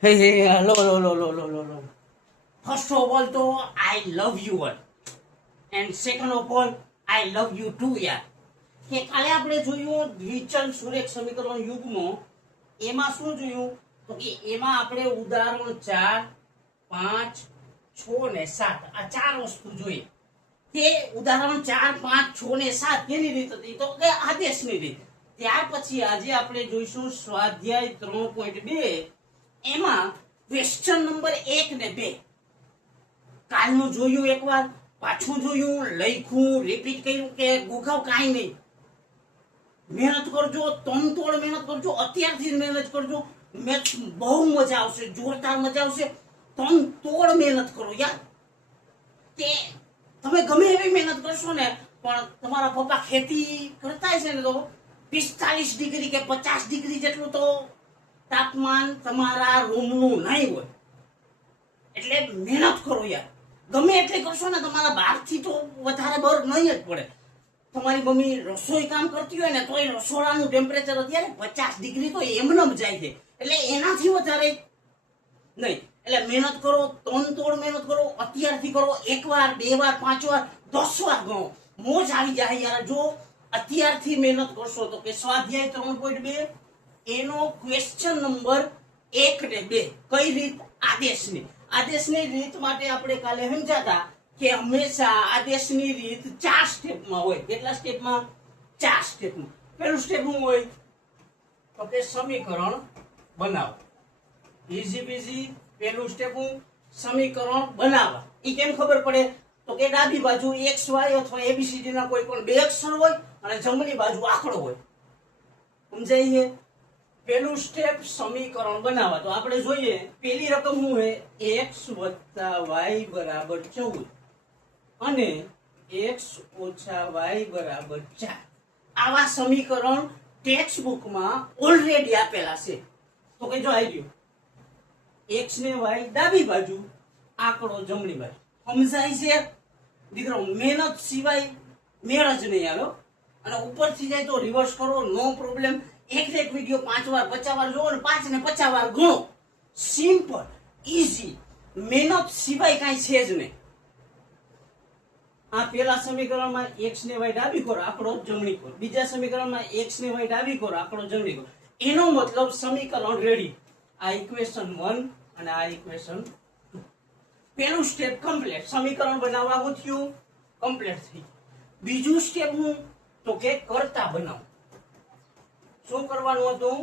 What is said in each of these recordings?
Hey, hello, hello, hello, hello, hello, hello. First of all, તો I love you all. And second of all, I love you too, યાર. કે કાલે આપણે જોયું દ્વિચલ સુરેખ સમીકરણ યુગ્મો, એમાં શું જોયું? તો કે એમાં આપણે ઉદાહરણ 4, 5, 6 ને 7 આ ચાર વસ્તુ જોઈ. તે ઉદાહરણ 4, 5, 6 ને 7 કેની રીત હતી? તો કે આદેશની રીત. ત્યાર પછી આજે આપણે જોઈશું સ્વાધ્યાય 3.2. એમાં ક્વેશ્ચન નંબર 1 ને 2 કાલનું જોયું, એકવાર પાછું જોયું, લખ્યું, રિપીટ કર્યું કે ગુખાવ કાંઈ નહીં. મહેનત કરજો, તનતોડ મહેનત કરજો, અત્યારથી મહેનત કરજો. મેથ્સ બહુ મજા આવશે, જોરદાર મજા આવશે. તનતોડ મહેનત કરો યાર. તે તમે ગમે એવી મહેનત કરશો ને, પણ તમારા પપ્પા ખેતી કરતા હશે ને તો 45 ડિગ્રી કે 50 ડિગ્રી જેટલું તો તાપમાન તમારા રૂમનું નહીં હોય. એટલે મહેનત કરો યાર. ગમે એટલી કરશો ને, તમારા બહારથી તો વધારે બહાર નહીં જ પડે. તમારી મમ્મી રસોઈ કામ કરતી હોય ને તો એ રસોડાનું ટેમ્પરેચર અત્યારે 50 ડિગ્રી તો એમને જાય છે. એટલે એનાથી વધારે નહીં. એટલે મહેનત કરો, તનતોડ મહેનત કરો, અત્યારથી કરો. 1 વાર, 2 વાર, 5 વાર, 10 વાર ગણો, મોજ આવી જાય યાર. જો અત્યારથી મહેનત કરશો તો કે સ્વાધ્યાય 3.2 એનો ક્વેશ્ચન નંબર 1 ને 2 કઈ રીત? આદેશની. આદેશની રીત માટે આપણે કાલે સમજાતા કે હંમેશા આદેશની રીત 4 સ્ટેપમાં હોય. કેટલા સ્ટેપમાં? 4 સ્ટેપમાં. પહેલું સ્ટેપ શું હોય? તો કે સમીકરણ બનાવો. Easy busy. પહેલું સ્ટેપ હું સમીકરણ બનાવવા. એ કેમ ખબર પડે? તો કે ડાબી બાજુ XY અથવા ABCD ના કોઈ પણ 2 અક્ષર હોય અને જમણી બાજુ આંકડો હોય. સમજાય છે? પહેલું સ્ટેપ સમીકરણ બનાવવા. તો આપણે જોઈએ પહેલી રકમ શું છે? x + y = 14 અને x - y = 4. આવા સમીકરણ ટેક્સ્ટ બુકમાં ઓલરેડી આપેલા છે. તો કે જો આવી ગયું x ને y ડાબી બાજુ, આંકડો જમણી બાજુ. સમજાય છે દીકરો? મહેનત સિવાય મેળ જ નહીં આવ્યો. અને ઉપરથી જાય તો રિવર્સ કરો, નો પ્રોબ્લેમ. એક વિડીયો 5 વાર 50 વાર જોવો ને 5 ને 50 વાર ગણો. સિમ્પલ, ઈઝી, મહેનત સિવાય કાંઈ છે જ નહીં. આ પહેલા સમીકરણમાં x ને y ડાબી કરો, આંકડો જમણી કરો. બીજા સમીકરણમાં x ને y ડાબી કરો, આંકડો જમણી કરો. એનો મતલબ સમીકરણ રેડી. આ ઇક્વેશન 1 અને આ ઇક્વેશન 2. પહેલું સ્ટેપ કમ્પ્લીટ. સમીકરણ બનાવવા હું થયું, કમ્પ્લીટ થઈ. બીજું સ્ટેપ હું તો કે કરતા બનાવું. શું કરવાનું હતું?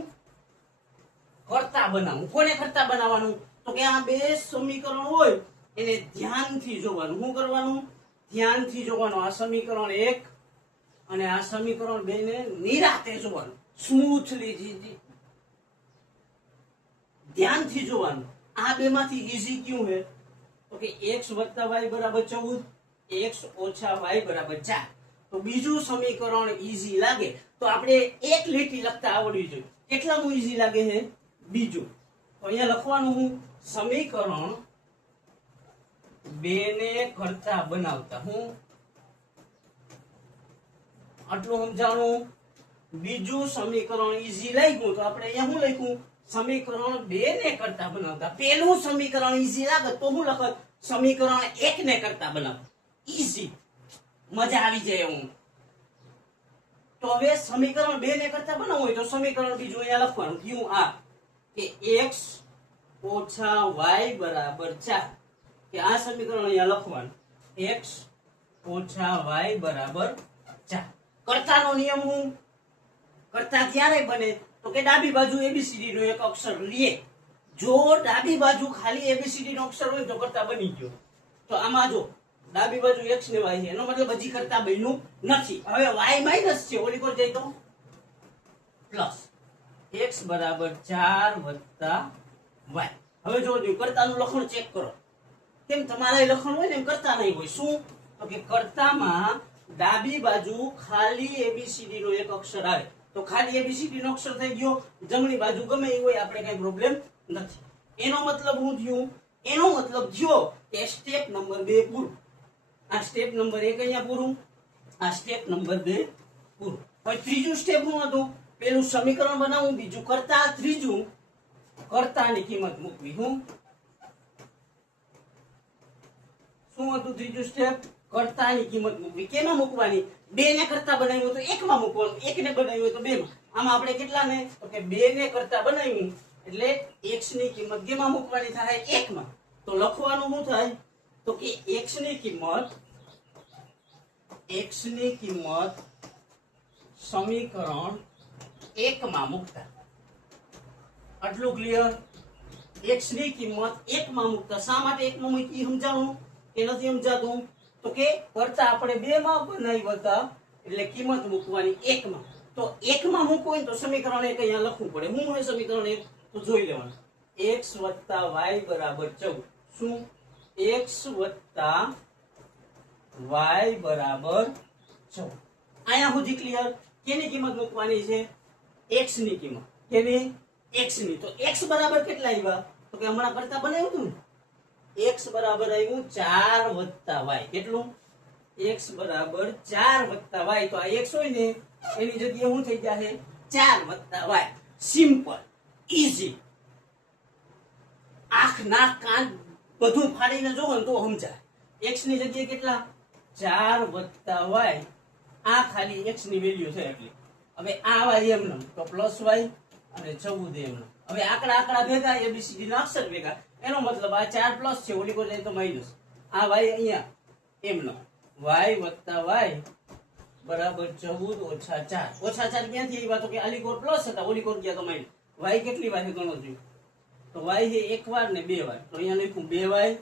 કરતા બનાવું. કોને કરતા બનાવવાનું? તો કે આ 2 સમીકરણ હોય એને ધ્યાનથી જોવાનું. શું કરવાનું? ધ્યાનથી જોવાનું. આ સમીકરણ 1 અને આ સમીકરણ 2 ને નિરાતે જોવાનું, સ્મૂથલી ધ્યાનથી જોવાનું. આ બે માંથી ઈઝી ક્યું છે? તો કે x + y = 14, x - y = 4. તો બીજું સમીકરણ ઈઝી લાગે તો આપણે એક લીટી લખતા આવડવી જોઈએ. કેટલાનું ઈઝી લાગે છે? બીજું. તો અહીંયા લખવાનું હું સમીકરણ 2 ને કરતા બનાવતા. હું આટલું સમજાણું. બીજું સમીકરણ ઈઝી લાગ્યું તો આપણે અહીંયા શું લખ્યું? સમીકરણ 2 ને કરતા બનાવતા. પહેલું સમીકરણ ઈઝી લાગે તો હું લખત સમીકરણ 1 ને કરતા બનાવ. ઈઝી, મજા આવી જાય એવું. તો હવે સમીકરણ 2 ને કરતા બનાવવું હોય તો સમીકરણ બીજું અહીંયા લખવાનું ક્યું? આ કે x - y = 4. કે આ સમીકરણ અહીંયા લખવાનું x - y = 4. કરતાનો નિયમ હું કરતા ક્યારે બને? તો કે ડાબી બાજુ ABCD નો એક અક્ષર લે. જો ડાબી બાજુ ખાલી ABCD નો અક્ષર હોય તો કરતા બની ગયો. તો આમાં જો ડાબી બાજુ x ને y છે, એનો મતલબ હજી કરતા બન્યું નથી. હવે y માઈનસ છે, ઓલી પર જાય તો પ્લસ. x = 4 + y. હવે જો કરતાનું લખણ ચેક કરો. કેમ તમારે લખણ હોય ને એમ કરતા નહીં હોય. શું? તો કે કરતામાં ડાબી બાજુ ખાલી ABCD નો એક અક્ષર આવે તો ખાલી ABCD નો અક્ષર થઈ ગયો. જમણી બાજુ ગમે એ હોય, આપણે કઈ પ્રોબ્લેમ નથી. એનો મતલબ શું થયું? એનો મતલબ થયો કે સ્ટેપ નંબર 2 પૂરું. આ સ્ટેપ નંબર 1 અહીંયા પૂરું, આ સ્ટેપ નંબર 2 પૂરું. હવે ત્રીજું સ્ટેપ શું હતું? પહેલું સમીકરણ બનાવવું, બીજું કરતા, ત્રીજું કર્તાની કિંમત મૂકવી. શું હતું ત્રીજું સ્ટેપ? કર્તાની કિંમત મૂકવી. કેમાં મૂકવાની? 2 ને કરતા બનાવ્યું તો 1 માં મૂકવાનું, 1 ને બનાવ્યું તો 2 માં. આમાં આપણે કેટલા ને? તો કે 2 ને કરતા બનાવ્યું એટલે x ની કિંમત કેમાં મૂકવાની થાય? 1 માં. તો લખવાનું શું થાય? તો કે x ની કિંમત સમીકરણ 1 માં મૂકતા. આટલું ક્લિયર? x ની કિંમત 1 માં મૂકતા. શા માટે 1 માં મૂકી સમજાવું કે નથી સમજાતું? તો કે કરતા આપણે 2 માં બનાવ્યા હતા એટલે કિંમત મૂકવાની 1 માં. તો 1 માં મૂકવું હોય તો સમીકરણ 1 અહીંયા લખવું પડે. શું હોય સમીકરણ 1? તો જોઈ લેવાનું. x + y = 14. શું? x + y = 14. અહીંયા સુધી ક્લિયર? કેની કિંમત મૂકવાની છે? x ની કિંમત. કેની? x ની. તો x બરાબર કેટલા આવ્યા? તો કે હમણાં કરતા બનાવ્યું હતું ને, x બરાબર આવ્યું 4 + y. કેટલું? x બરાબર 4 + y. તો આ x હોય ને એની જગ્યાએ શું થઈ જશે? 4 + y. Simple, easy. આંખ નાક કાન બધું ફાડીને જોવો ને તો સમજાય. x ની જગ્યાએ કેટલા? 4 + y. આ ખાલી x ની વેલ્યુ છે એટલે. હવે આ y એમનો તો +y અને 14 એમનો. હવે આંકડા ભેગા, ABCD ના અક્ષર ભેગા, એનો મતલબ આ 4 પ્લસ છે, ઓલી કોર જાય તો માઈનસ. આ y અહીંયા એમનો y + y બરાબર 14 - 4. -4 ક્યાંથી આવ્યા? તો કે આલી કોર પ્લસ હતા, ઓલી કોર ગયા તો માઈનસ. y કેટલી વાર ગણો જોઈએ? તો y છે 1 વાર ને 2 વાર. તો અહીંયા લખ્યું 2y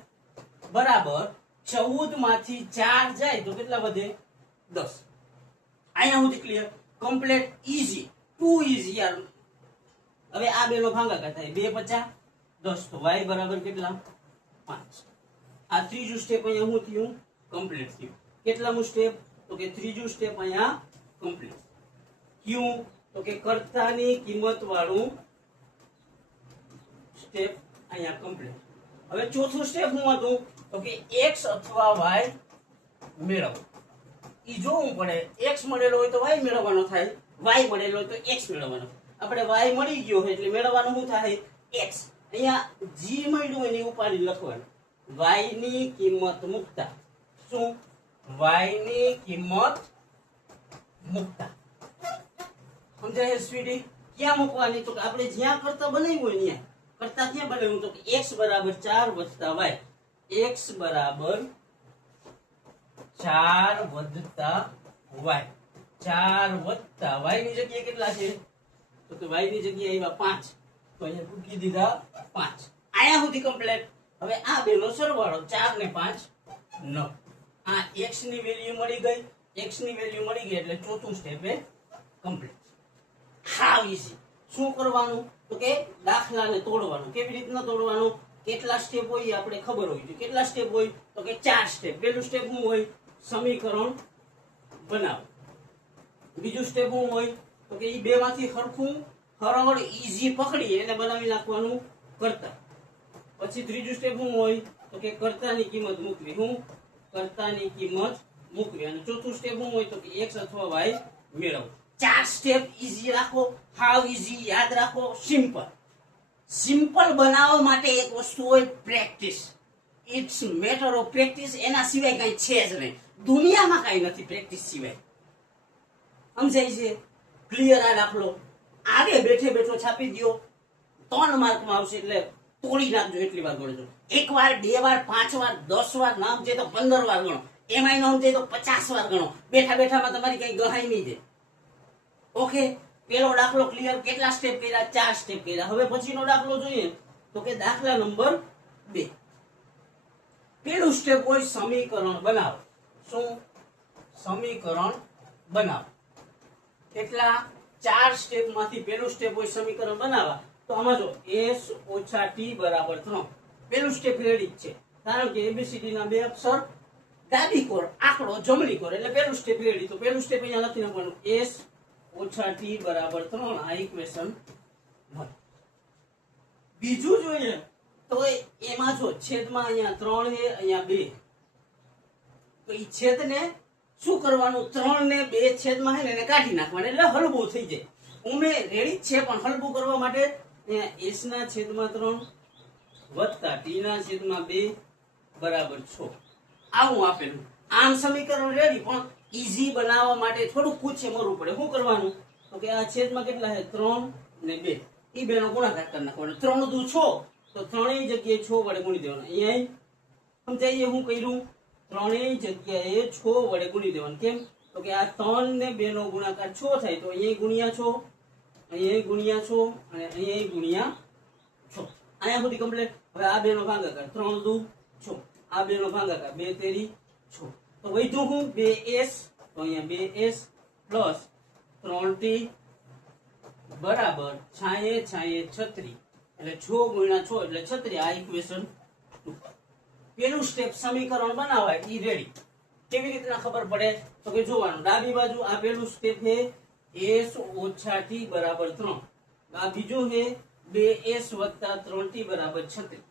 બરાબર 14 માંથી 4 જાય તો કેટલા વધે? 10. અહીંયા સુધી clear? Complete, easy, too easy યાર. હવે આ બે નો ભાગાકાર થાય. 2 × 5 = 10. તો y બરાબર કેટલા? 5. આ ત્રીજું સ્ટેપ અહીંયા શું થયું? કમ્પ્લીટ થયું. કેટલામું સ્ટેપ? તો કે ત્રીજું સ્ટેપ અહીંયા કમ્પ્લીટ. ક્યું? તો કે કર્તાની કિંમત વાળું સ્ટેપ અહીંયા કમ્પ્લીટ. હવે ચોથું સ્ટેપ શું હતું? તો કે x અથવા y મેળવો. ઈ જોવું પડે. x મળેલો હોય તો y મેળવવાનો થાય, y મળેલો હોય તો x મેળવવાનો. આપણે y મળી ગયો એટલે મેળવવાનું શું થાય? x. અહીંયા g મળ્યું એની ઉપાડી લખવાનું. y ની કિંમત મૂકતા. શું? y ની કિંમત મૂકતા. સમજાય સ્વીટી? ક્યાં મૂકવાની? તો કે આપણે જ્યાં કરતા બનાવ્યું હોય ત્યાં. કરતા ક્યાં બનાવ્યું? તો કે x બરાબર 4 + y. x બરાબર 4 + y. 4 + y ની જગ્યાએ કેટલા છે? તો કે y ની જગ્યાએ આવ્યા 5. તો અહીંયા મૂકી દીધા 5. આયા સુધી કમ્પ્લીટ. હવે આ બેનો સરવાળો 4 ને 5 9. આ x ની વેલ્યુ મળી ગઈ. x ની વેલ્યુ મળી ગઈ એટલે ચોથું સ્ટેપ એ કમ્પ્લીટ. હાવ ઈઝી. શું કરવાનું? તો કે દાખલાને તોડવાનું. કેવી રીતના તોડવાનું? કેટલા સ્ટેપ હોય એ આપણે ખબર હોવી જોઈએ. કેટલા સ્ટેપ હોય? તો કે 4 સ્ટેપ. પહેલું સ્ટેપ શું હોય? સમીકરણ બનાવો. બીજું સ્ટેપ શું હોય? તો કે એ બે માંથી સરખું સરળ ઈઝી પકડી એને બનાવી નાખવાનું કરતા. પછી ત્રીજું સ્ટેપ શું હોય? તો કે કર્તાની કિંમત મૂકવી. શું? કર્તાની કિંમત મૂકવી. અને ચોથું સ્ટેપ શું હોય? તો કે x અથવા y મેળવવું. 4 સ્ટેપ ઈઝી રાખો. How easy. યાદ રાખો. સિમ્પલ. સિમ્પલ બનાવવા માટે એક વસ્તુ હોય practice. It's matter of practice. એના સિવાય કઈ છે જ નહીં. દુનિયામાં કઈ નથી પ્રેક્ટિસ સિવાય. સમજાય છે? ક્લિયર? આ દાખલો આગે બેઠો છાપી દો. 3 માર્કમાં આવશે એટલે તોડી નાખજો. એટલી વાર ગણજો. 1 વાર, 2 વાર, 5 વાર, 10 વાર, નામ છે તો 15 વાર ગણો. એમાંય નામ છે તો 50 વાર ગણો. બેઠામાં તમારી કઈ ગહાઈ નહીં દે. ઓકે? પેલો દાખલો ક્લિયર? કેટલા સ્ટેપ કર્યા? 4 સ્ટેપ કર્યા. હવે પછીનો દાખલો જોઈએ તો કે દાખલા નંબર 2. પેલું સ્ટેપ હોય સમીકરણ બનાવો. શું? સમીકરણ બનાવો. કેટલા? 4 સ્ટેપ માંથી પેલું સ્ટેપ હોય સમીકરણ બનાવવા. તો આમાં જો s - t = 3. પેલું સ્ટેપ રેડી જ છે. કારણ કે ABCD ના બે અક્ષર ડાબી કોર, આંકડો જમણી કોર એટલે પેલું સ્ટેપ રેડી. તો પેલું સ્ટેપ અહીંયા લખી નાખવાનું s - t = 3. આ ઇક્વેશન 1. બીજું જોઈએ તો એમાં જો છેદમાં અહીંયા 3 છે, અહીંયા 2. તો ઈ છેદને શું કરવાનું? 3 ને 2 છેદમાં હે ને એને કાઢી નાખવાનું એટલે હલવું થઈ જાય. ઉમે રેડી જ છે પણ હલવું કરવા માટે અહીંયા s ના છેદમાં 3 વત્તા t ના છેદમાં 2 બરાબર 6 આવું આપેલું. આમ સમીકરણ રેડી, પણ ઈઝી બનાવવા માટે થોડું પૂછે મરવું પડે. શું કરવાનું? તો કે આ છેદમાં કેટલા છે? 3 ને 2, એ બેનો ગુણાકાર કરી નાખવાનો. 3 દુ 6, તો ત્રણેય જગ્યાએ 6 વડે ગુણી દેવાનું. અહીંયા સમજાય હું કર્યું? ત્રણેય જગ્યાએ 6 વડે ગુણી દેવાનું. કેમ? તો કે આ 3 ને 2 નો ગુણાકાર 6 થાય, તો અહીંયા ગુણ્યા 6, અહીંયા ગુણ્યા 6 અને અહીંયા ગુણ્યા 6. અહીંયા સુધી કમ્પ્લીટ. હવે આ બે નો ભાગાકાર 3 દુ 6, આ બે નો ભાગાકાર 2 તેરી 6, તો વધ્યું હું 2s, તો અહીંયા 2s પ્લસ 3t બરાબર 36 એટલે 6 ગુણ્યા 6 એટલે 36. આ ઇક્વેશન પેલું સ્ટેપ સમીકરણ બનાવાય ઈ રેડી. કેવી રીતના ખબર પડે? તો કે જોવાનું, ડાબી બાજુ આ પેલું સ્ટેપ છે s ઓછા t બરાબર 3, આ બીજું છે 2s વત્તા 3t બરાબર 36.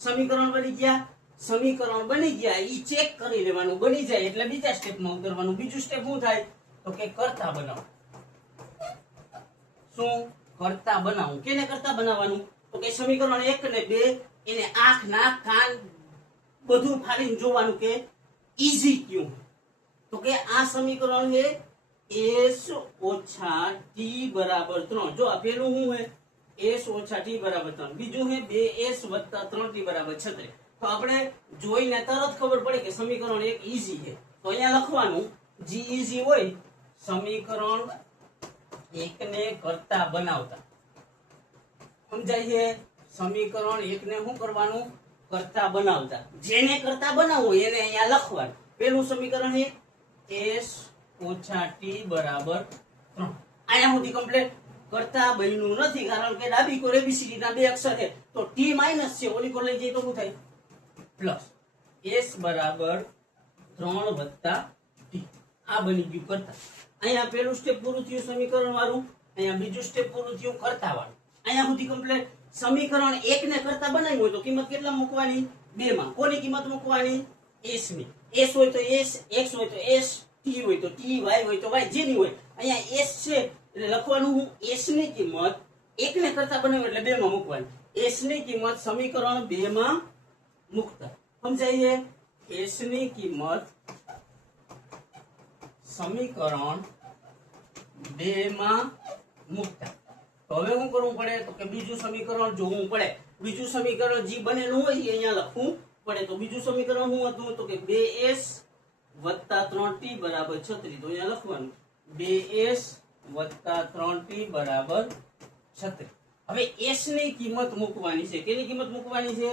સમીકરણ બની ગયા. સમીકરણ બની ગયા ઈ ચેક કરી લેવાનું. બની જાય એટલે બીજા સ્ટેપમાં ઉતરવાનું. બીજું સ્ટેપ શું થાય? તો કે કરતા બનાવો. શું કરતા બનાવું? કેને કરતા બનાવવાનું? તો કે સમીકરણ 1 ને 2 એને આંખ નાક કાન બધું ફાડીને જોવાનું કે ઈઝી ક્યું. તો કે આ સમીકરણ છે s ઓછા t બરાબર 3. જો આ પેલું શું છે? s ઓછા t બરાબર 3. બીજું છે 2s વત્તા 3t બરાબર 36. તો આપણે જોઈને તરત ખબર પડે કે સમીકરણ 1 ઈઝી છે. તો અહીંયા લખવાનું જે ઈઝી હોય સમીકરણ 1 ને કરતા બનાવતા. સમજાય છે? સમીકરણ 1 ને શું કરવાનું? કરતા બનાવતા. જેને કરતા બનાવવું એને અહીંયા લખવાનું. પેલું સમીકરણ છે s ઓછા t બરાબર 3. અહીંયા સુધી કમ્પ્લીટ. કરતા બન્યું નથી કારણ કે ડાબી કોર એબીસીડી ના બે અક્ષર છે, તો t માઈનસ છે, ઓલી કોર લઈ જઈએ તો શું થાય? પ્લસ s બરાબર 3 વત્તા t. આ બની ગયું કરતા. અહીંયા પેલું સ્ટેપ પૂરું થયું સમીકરણ વાળું, અહીંયા બીજું સ્ટેપ પૂરું થયું કરતા વાળું. અહીંયા સુધી કમ્પ્લીટ. સમીકરણ 1 ને કરતા બનાવ્યું હોય તો કિંમત કેટલા મૂકવાની? 2 માં. કોની કિંમત મૂકવાની? s ની. s હોય તો s, x હોય તો s, t હોય તો t, y હોય તો y, જેની હોય. અહીંયા s છે એટલે લખવાનું હું s ની કિંમત 1 ને કરતા બનાવ્યું એટલે 2 માં મૂકવાની. s ની કિંમત સમીકરણ 2 માં મૂકતા. સમજાય છે? s ની કિંમત સમીકરણ 2 માં મૂકતા. તો હવે શું કરવું પડે? તો કે બીજું સમીકરણ જોવું પડે. બીજું સમીકરણ જે બનેલું હોય એ અહીંયા લખવું પડે. તો બીજું સમીકરણ શું હતું? તો કે 2s વત્તા 3t બરાબર 36. તો અહીંયા લખવાનું 2s વત્તા 3t બરાબર 36. હવે s ની કિંમત મૂકવાની છે. કેની કિંમત મૂકવાની છે?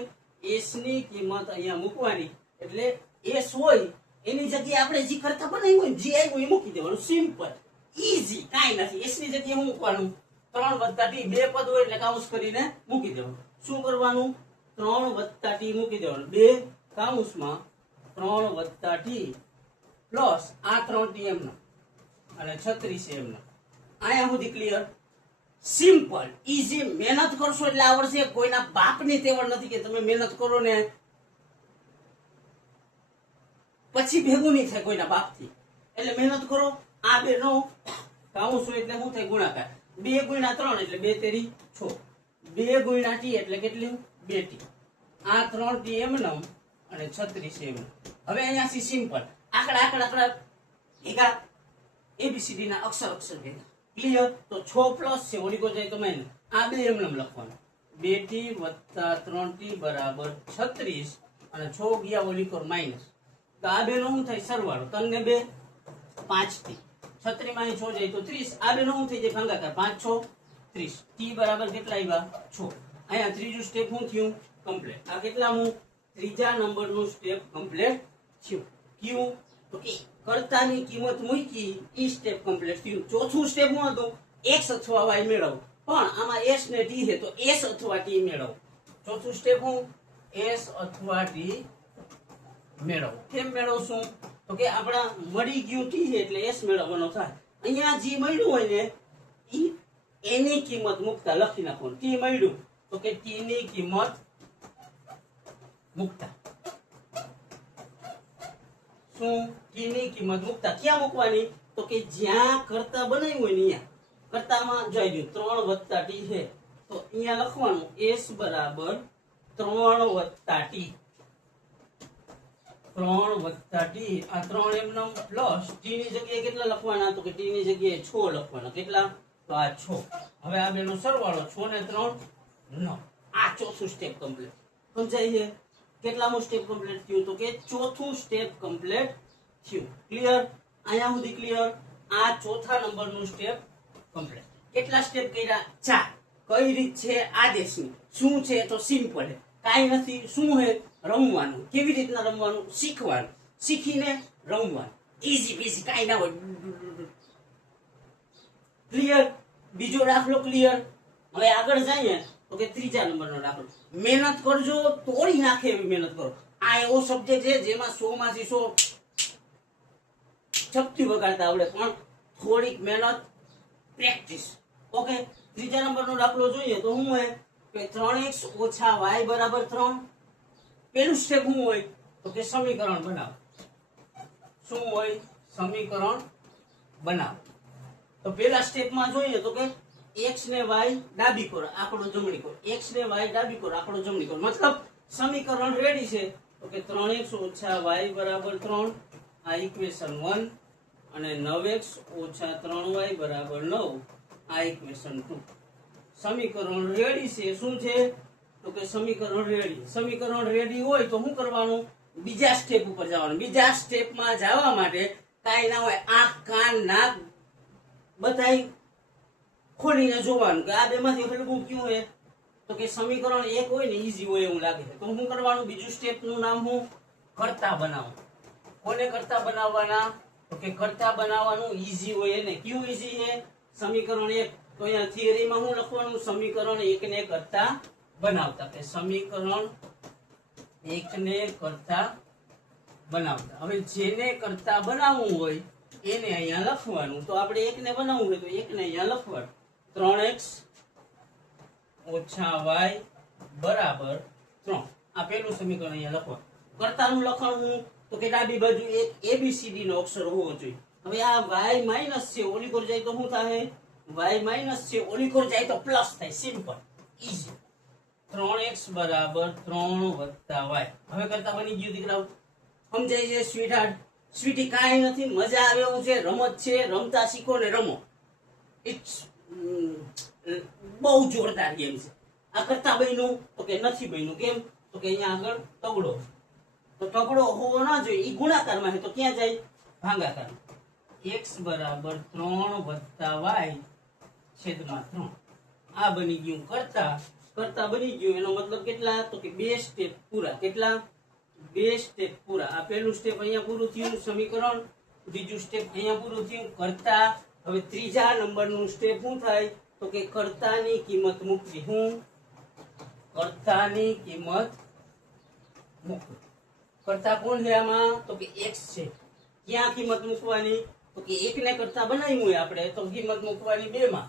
s ની કિંમત અહીંયા મૂકવાની. એટલે s હોય એની જગ્યાએ આપણે જે કરતા બનાવ્યું હોય જે આવ્યું એ મૂકી દેવાનું. સિમ્પલ, ઈઝી, કાંઈ નથી. s ની જગ્યાએ શું મૂકવાનું? 3 વત્તા t, બે પદ હોય એટલે કાઉન્સ કરીને મૂકી દેવાનું. શું કરવાનું? 3 વત્તા t મૂકી દેવાનું. બે કાઉન્સમાં 3 વત્તા t પ્લસ આ 3t એમના અને 36 એમના. અહીંયા સુધી ક્લિયર? Simple, easy. મહેનત કરશો એટલે આવડશે. કોઈના બાપની તેવડ નથી કે તમે મહેનત કરો ને પછી ભેગું નહીં થાય કોઈના બાપથી. એટલે મહેનત કરો. આ બે નો કાઉન્સ હોય એટલે શું થાય? ગુણાકાર. 2 ગુણ્યા 3 એટલે 2 તેરી 6. 2 ગુણ્યા t એટલે કેટલી? 2t. આ 3t એમનો અને 36 એમનો. હવે અહીંયાથી સિમ્પલ આકડા ભેગા એબીસીડી ના અક્ષર ભેગા. ક્લિયર? તો 6 પ્લસ છે, ઓલી કો જાય તો માઇનસ. આ બે એમને લખવાનું. 2t વત્તા 3t બરાબર 36 અને 6 ગયા ઓલી કોર માઇનસ. તો આ બે નો શું થાય? સરવાળો. 3 ને 2 5t. 36 માં 6 જાય તો 30. આ બે નો શું થઈ જાય? ભાગાકાર. 5 6 30. t બરાબર કેટલા આવ્યા? 6. અહીંયા ત્રીજું સ્ટેપ શું થયું? કમ્પ્લીટ. આ કેટલામું? ત્રીજા નંબરનું સ્ટેપ કમ્પ્લીટ થયું. ક્યું? તો કે કરતાની કિંમત મૂકી ઈ સ્ટેપ કમ્પ્લીટ થયું. ચોથું સ્ટેપ શું હતું? x અથવા y મેળવો. પણ આમાં s ને t છે તો s અથવા t મેળવો. ચોથું સ્ટેપ શું? s અથવા t મેળવો. કેમ મેળવશું? તો કે આપણા મળી ગયું t છે એટલે s મેળવવાનો થાય. અહીંયા જે મળ્યું હોય ને ઈ એની કિંમત મૂકતા લખી નાખવાનું. t મળ્યું તો કે t ની કિંમત મૂકતા. શું? t ની કિંમત મૂકતા. ક્યાં મૂકવાની? તો કે જ્યાં કરતા બનાવ્યું હોય ને અહીંયા કરતામાં જોઈ દો 3 વત્તા t છે તો અહીંયા લખવાનું s બરાબર 3 વત્તા t, 3 વત્તા t. આ 3 એમનો પ્લસ t ની જગ્યાએ કેટલા લખવાના? તો કે t ની જગ્યાએ 6 લખવાના. કેટલા? તો આ 6. હવે આ બેનો સરવાળો 6 ને 3 9. આ ચોથું સ્ટેપ કમ્પ્લીટ. સમજાય છે? કેટલામું સ્ટેપ કમ્પ્લીટ થયું? તો કે ચોથું સ્ટેપ કમ્પ્લીટ થયું. ક્લિયર? અહીંયા સુધી ક્લિયર? આ ચોથા નંબરનું સ્ટેપ કમ્પ્લીટ. કેટલા સ્ટેપ કર્યા? 4. કઈ રીત છે આદેશની? શું છે? તો સિમ્પલ છે, કાઈ નથી. શું છે? રમવાનું. કેવી રીતના રમવાનું? શીખવાનું. શીખીને રમવાનું. ઈઝી પીઝી, કાઈ ના હોય. ક્લિયર? બીજો દાખલો ક્લિયર? હવે આગળ જઈએ તો કે ત્રીજા નંબરનો દાખલો. મહેનત કરજો, તોડી નાખે એવી મહેનત કરો. આ એવો સબ્જેક્ટ છે જેમાં 100 માંથી 100 છપટી વગાડતા આવડે, પણ થોડીક મહેનત, પ્રેક્ટિસ. ઓકે, ત્રીજા નંબરનો દાખલો જોઈએ તો શું હોય કે 3x ઓછા y બરાબર 3. પેલું સ્ટેપ શું હોય? તો કે સમીકરણ બનાવો. શું હોય? સમીકરણ બનાવો. તો પેલા સ્ટેપમાં જોઈએ તો કે x ને y ડાબી કરો, આંકડો જમણી કરો. x ને y ડાબી કરો, આંકડો જમણી કરો. મતલબ સમીકરણ રેડી છે. તો કે 3x ઓછા y બરાબર 3, આ ઇક્વેશન 1, અને 9x ઓછા 3y બરાબર 9, આ ઇક્વેશન 2. સમીકરણ રેડી છે. શું છે? તો કે સમીકરણ રેડી. સમીકરણ રેડી હોય તો શું કરવાનું? બીજા સ્ટેપ ઉપર જવાનું. બીજા સ્ટેપમાં જવા માટે કાંઈ ના હોય, આંખ કાન નાક બધાય ખોલીને જોવાનું કે આ બેમાંથી હલવું ક્યું હોય. તો કે સમીકરણ એક હોય ને ઈઝી હોય એવું લાગે છે, તો શું કરવાનું? બીજું સ્ટેપનું નામ શું? કરતા બનાવો. કોને કરતા બનાવવાના? તો કે કરતા બનાવવાનું ઈઝી હોય એને. ક્યું ઈઝી છે? સમીકરણ 1. તો અહીંયા થિયરીમાં શું લખવાનું? સમીકરણ 1 ને કરતા બનાવતા. કે સમીકરણ 1 ને કરતા બનાવતા. હવે જેને કરતા બનાવવું હોય એને અહીંયા લખવાનું. તો આપણે 1 ને બનાવવું હોય તો 1 ને અહીંયા લખવાનું. 3x ઓછા y બરાબર 3. આ પેલું સમીકરણ અહીંયા લખવાનું. કરતાનું લખવાનું તો કે ડાબી બાજુ એક ABCD નો અક્ષર હોવો જોઈએ. હવે આ y માઈનસ છે, ઓલી કોર જાય તો શું થાય? y માઈનસ છે, ઓલી કોર જાય તો પ્લસ થાય. Simple, easy. 3x બરાબર 3 વત્તા y. હવે કરતા બની ગયું દીકરાઓ. સમજાય છે સ્વીટહાર્ટ? સ્વીટી કાંઈ નથી, મજા આવે એવું છે, રમત છે, રમતા શીખો ને રમો. ઇટ્સ બહુ જોરદાર ગેમ છે. આ કરતા બન્યું તો કે નથી બન્યું. કેમ? તો કે અહીંયા આગળ તગડો, તો તગડો હોવો ના જોઈએ. એ ગુણાકારમાં છે તો ક્યાં જાય? ભાગાકારમાં. x બરાબર 3 વત્તા y છેદમાં 3. આ બની ગયું કરતા. કરતા બની ગયું એનો મતલબ કેટલા? તો કે 2 સ્ટેપ પૂરા. કેટલા? 2 સ્ટેપ પૂરા. આ પહેલું સ્ટેપ અહીંયા પૂરું થયું, સમીકરણ. બીજું સ્ટેપ અહીંયા પૂરું થયું, કરતા. હવે ત્રીજા નંબરનું સ્ટેપ શું થાય? તો કે કરતાની કિંમત મૂકવી. હું કરતાની કિંમત મૂકવી. કરતા કોણ છે આમાં? તો કે x છે. ક્યાં કિંમત મૂકવાની? તો કે 1 ને કરતા બનાવ્યું હોય આપણે તો કિંમત મૂકવાની 2 માં,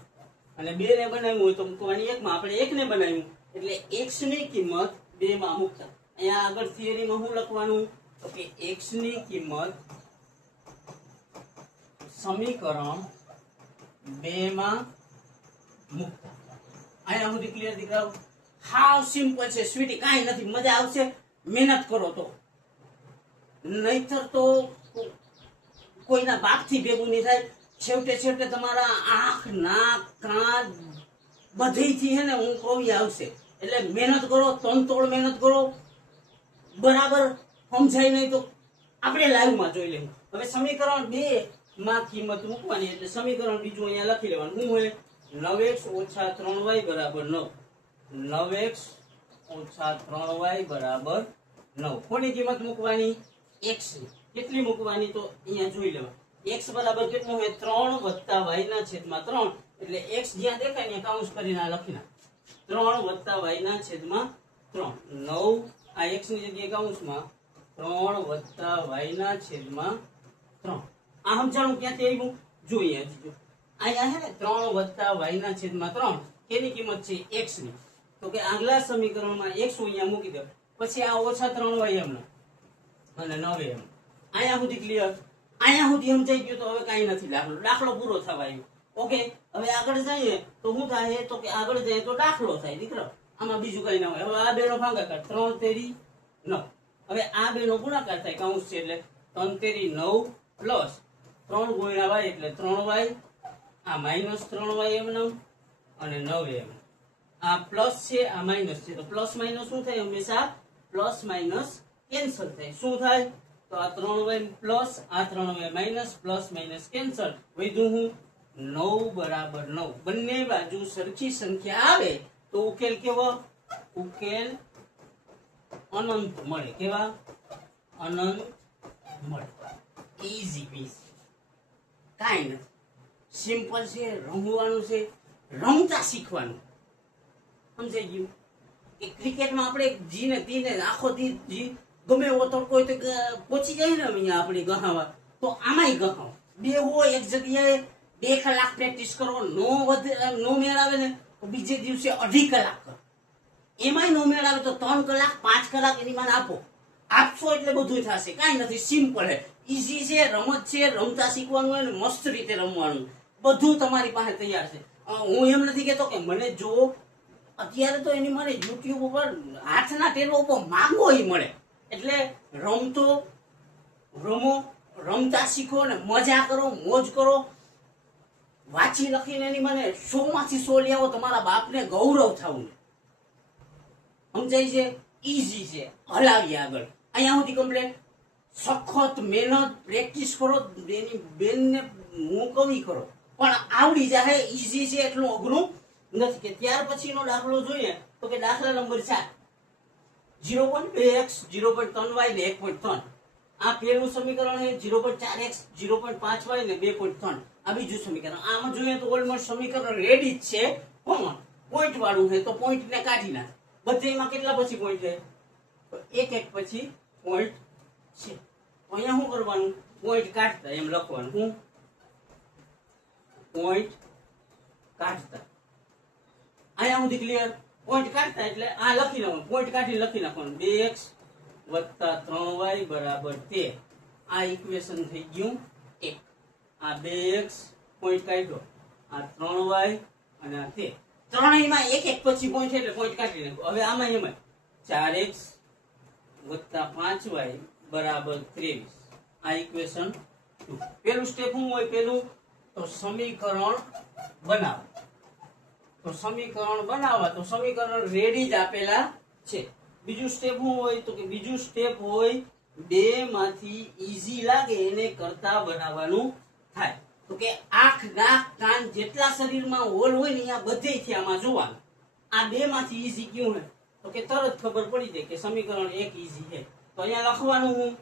અને 2 ને બનાવ્યું હોય તો મૂકવાની 1 માં. આપણે 1 ને બનાવ્યું એટલે x ની કિંમત 2 માં મૂકતા. અહીંયા આગળ થિયરીમાં શું લખવાનું? તો કે x ની કિંમત સમીકરણ 2 માં મૂકતા. અહીંયા સુધી ક્લિયર દીકરાઓ? હાવ સિમ્પલ છે સ્વીટી, કાંઈ નથી. મજા આવશે મહેનત કરો તો, નહીતર તો કોઈના બાપથી ભેગું નહીં થાય. છેવટે છેવટે તમારા આંખ નાક કાન બધીથી છે ને હું કહું આવશે. એટલે મહેનત કરો, તનતોડ મહેનત કરો. બરાબર સમજાય નહીં તો આપણે લાઈવમાં જોઈ લેવું. હવે સમીકરણ 2 માં કિંમત મૂકવાની એટલે સમીકરણ બીજું અહીંયા લખી લેવાનું. શું હોય? 9x ઓછા 3y બરાબર 9. 9x ઓછા 3y બરાબર 9. કોની કિંમત મૂકવાની? x ની. કેટલી મૂકવાની? તો અહીંયા જોઈ લેવા. x બરાબર કેટલું હોય? 3 વત્તા y ના છેદમાં 3. એટલે x જ્યાં દેખાય ત્યાં કાઉન્સ કરીને આ લખી નાખ. 3 વત્તા y ના છેદમાં 3. 9 આ x ની જગ્યાએ કાઉન્સમાં 3 વત્તા y ના છેદમાં 3. આ સમજાણું ક્યાંથી આવ્યું? જોઈએ અહીંયા છે ને 3 વત્તા y ના છેદમાં 3. કેની કિંમત છે? x ની. તો કે આગલા સમીકરણમાં x અહીંયા મૂકી દો. પછી આ ઓછા 3y એમનો અને 9 એમ. અહીંયા સુધી ક્લિયર? અહીંયા સુધી સમજાઈ ગયું તો હવે કાંઈ નથી. દાખલો પૂરો થવા આવ્યો. ઓકે, હવે આગળ જઈએ તો શું થાય? તો કે આગળ જઈએ તો દાખલો થાય દીકરો, આમાં બીજું કઈ ના હોય. હવે આ બે નો ભાગાકાર 3 તેરી 9. હવે આ બે નો ગુણાકાર થાય કૌંસ છે એટલે 3 તેરી 9 પ્લસ 3 ગુણ્યા y એટલે 3y, આ માઇનસ 3y એમ અને 9 એમ. આ પ્લસ છે આ માઇનસ છે, તો પ્લસ માઇનસ શું થાય? હંમેશા પ્લસ માઇનસ કેન્સલ થાય. શું થાય? તો આ 3y પ્લસ આ 3y minus, plus minus cancel. વધ્યું હું 9 બરાબર 9. બંને બાજુ સરખી સંખ્યા આવે તો ઉકેલ કેવો? ઉકેલ અનંત મળે. કેવા? અનંત મળે. ઈઝી પીસી, કાંઈ નથી, સિમ્પલ છે. રમવાનું છે, રમતા શીખવાનું. સમજાઈ ગયું? કે ક્રિકેટમાં આપણે જીને તીને આખો દી ગમે એવો તડકો હોય તો પહોંચી જાય ને અહીંયા આપણે ગહાવા, તો આમાંય ગહાવ બે હોય એક જગ્યાએ 2 કલાક પ્રેક્ટિસ કરો, નો મેળ આવે ને તો બીજે દિવસે 2.5 કલાક કરો. એમાંય નો મેળ આવે તો 3 કલાક 5 કલાક એની માન આપશો એટલે બધું થશે. કાંઈ નથી, સિમ્પલ હે, ઈઝી છે, રમત છે, રમતા શીખવાનું હોય ને મસ્ત રીતે રમવાનું, બધું તમારી પાસે તૈયાર છે. હું એમ નથી કહેતો કે મને જો અત્યારે તો એની મને યુટ્યુબ ઉપર હાથના ટેલો ઉપર માંગો મળે. એટલે રમો, રમતા શીખો ને મજા કરો, મોજ કરો. વાંચી લખીને એની મને 100 માંથી 100 લઈ આવો, તમારા બાપને ગૌરવ થવું. સમજાય છે? ઈઝી છે. હલાવીએ આગળ. અહીંયા સુધી કમ્પ્લેટ. સખત મહેનત પ્રેક્ટિસ કરો, એની બેનને હું કમી કરો, પણ આવડી જાય. ઈઝી છે, એટલું અઘરું નથી. કે ત્યાર પછીનો દાખલો જોઈએ તો કે દાખલા નંબર 4, 0.2x 0.3y ને 1.3. આ પહેલું સમીકરણ છે. 0.4x 0.5y ને 2.3 આ બીજું સમીકરણ. આમાં જોઈએ તો ઓલમોસ્ટ સમીકરણ રેડી જ છે, પણ પોઈન્ટ વાળું છે તો પોઈન્ટ ને કાઢી નાખ. બધેમાં કેટલા પછી પોઈન્ટ છે? તો એક પછી પોઈન્ટ છે. અહીંયા શું કરવાનું? પોઈન્ટ કાઢતા એમ લખવાનું. હું પોઈન્ટ કાઢતા. અહીંયા સુધી ક્લિયર? પોઈન્ટ કાઢતા એટલે આ લખી નાખવાનું, પોઈન્ટ કાઢી લખી નાખવાનું. 2x + 3y બરાબર 13. આ ઇક્વેશન થઈ ગયું 1. આ 2x પોઈન્ટ કાઢ્યો, આ 3y અને આ 13. ત્રણેયમાં એક પછી પોઈન્ટ એટલે પોઈન્ટ કાઢી નાખો. હવે આમાં એમાં 4x + 5y બરાબર 23. આ ઇક્વેશન 2. પેલું સ્ટેપ શું હોય? પેલું તો સમીકરણ બનાવો. તો સમીકરણ બનાવવા તો સમીકરણ રેડી જ આપેલા છે. બીજું સ્ટેપ શું હોય? તો કે બીજું સ્ટેપ હોય 2 માંથી ઈઝી લાગે એને કરતા બનાવવાનું થાય. તો કે આંખ, નાક, કાન જેટલા શરીરમાં હોલ હોય ને અહીંયા બધેથી આમાં જોવાનું. આ 2 માંથી ઈઝી કયું હે? તો કે તરત ખબર પડી જાય કે સમીકરણ 1 ઈઝી છે. તો અહીંયા લખવાનું હું.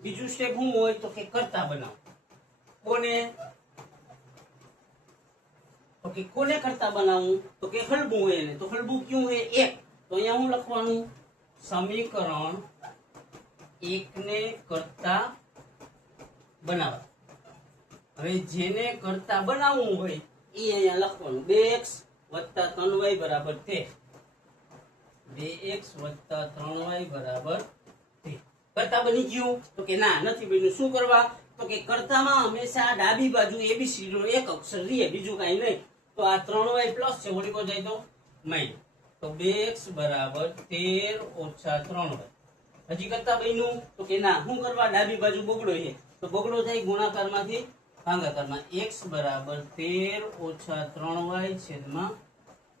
બીજું સ્ટેપ શું હોય? તો કે કરતા બનાવો. કોને કરતા બનાવું? તો કે હલબું હોય એને. તો હલબું ક્યું હે? 1. તો અહીંયા હું લખવાનું સમીકરણ 1 ને કરતા બનાવવા. હવે જેને કરતા બનાવવું હોય એ અહીંયા લખવાનું 2x + 3y બરાબર 13. 2x + 3y બરાબર 13. કરતા બની ગયું? તો કે ના, નથી બન્યું. શું કરવા? તો કે કરતામાં હંમેશા ડાબી બાજુ ABCD નો એક અક્ષર રહે, બીજું કાંઈ નહીં. તો આ 3y પ્લસ છે, ઓડીકો જાય તો માઇનસ. તો 2x બરાબર 13 ઓછા 3y. હજી કરતા બન્યું? તો કે ના. શું કરવા? ડાબી બાજુ બગડો છે, તો બગડો થાય ગુણાકારમાંથી ભાગાકારમાં. x બરાબર 13 ઓછા 3y છેદમાં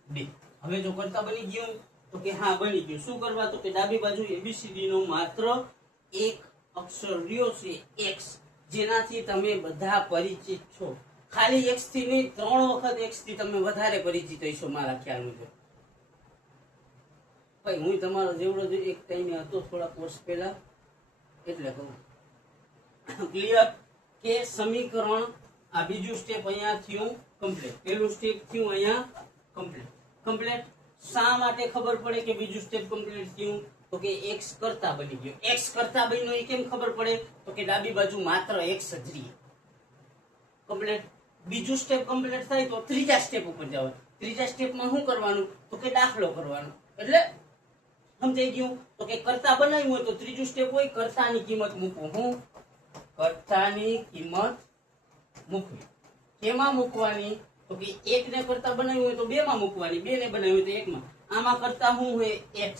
2. હવે જો કરતા બની ગયું? તો કે હા, બની ગયું. શું કરવા? તો કે ડાબી બાજુ ABCD નો માત્ર એક અક્ષર રહ્યો છે x, જેનાથી તમે બધા પરિચિત છો. ખાલી x થી નહીં, 3 વખત x થી તમે વધારે પરિચિત હશો મારા ખ્યાલ મુજબ. ભાઈ હું તમારો જેવડો જ એક ટાઈમે હતો થોડા કોર્સ પહેલા, એટલે કહું. ક્લિયર? કે સમીકરણ આ બીજું સ્ટેપ અહીંયા થયું કમ્પ્લીટ. પેલું સ્ટેપ થયું અહીંયા કમ્પ્લીટ. શા માટે ખબર પડે કે બીજું સ્ટેપ કમ્પ્લીટ થયું? તો કે x કરતા બની ગયો. x કરતા બન્યો એ કેમ ખબર પડે? તો કે ડાબી બાજુ માત્ર x જ રહી. કમ્પ્લીટ. બીજું સ્ટેપ કમ્પ્લીટ થાય તો ત્રીજા સ્ટેપ ઉપર જાવ. ત્રીજા સ્ટેપમાં શું કરવાનું? તો કે દાખલો કરવાનો. એટલે સમજાઈ ગયું? તો કે કરતા બનાવ્યું હોય તો ત્રીજું સ્ટેપ હોય કરતાની કિંમત મૂકવું. હું કરતાની કિંમત મૂકવી. કેમાં મૂકવાની? તો તો કે 1 ને કરતા બનાવ્યું હોય તો 2 માં મૂકવાની, 2 ને બનાવ્યું હોય તો 1 માં. આમાં કરતા શું હોય? x.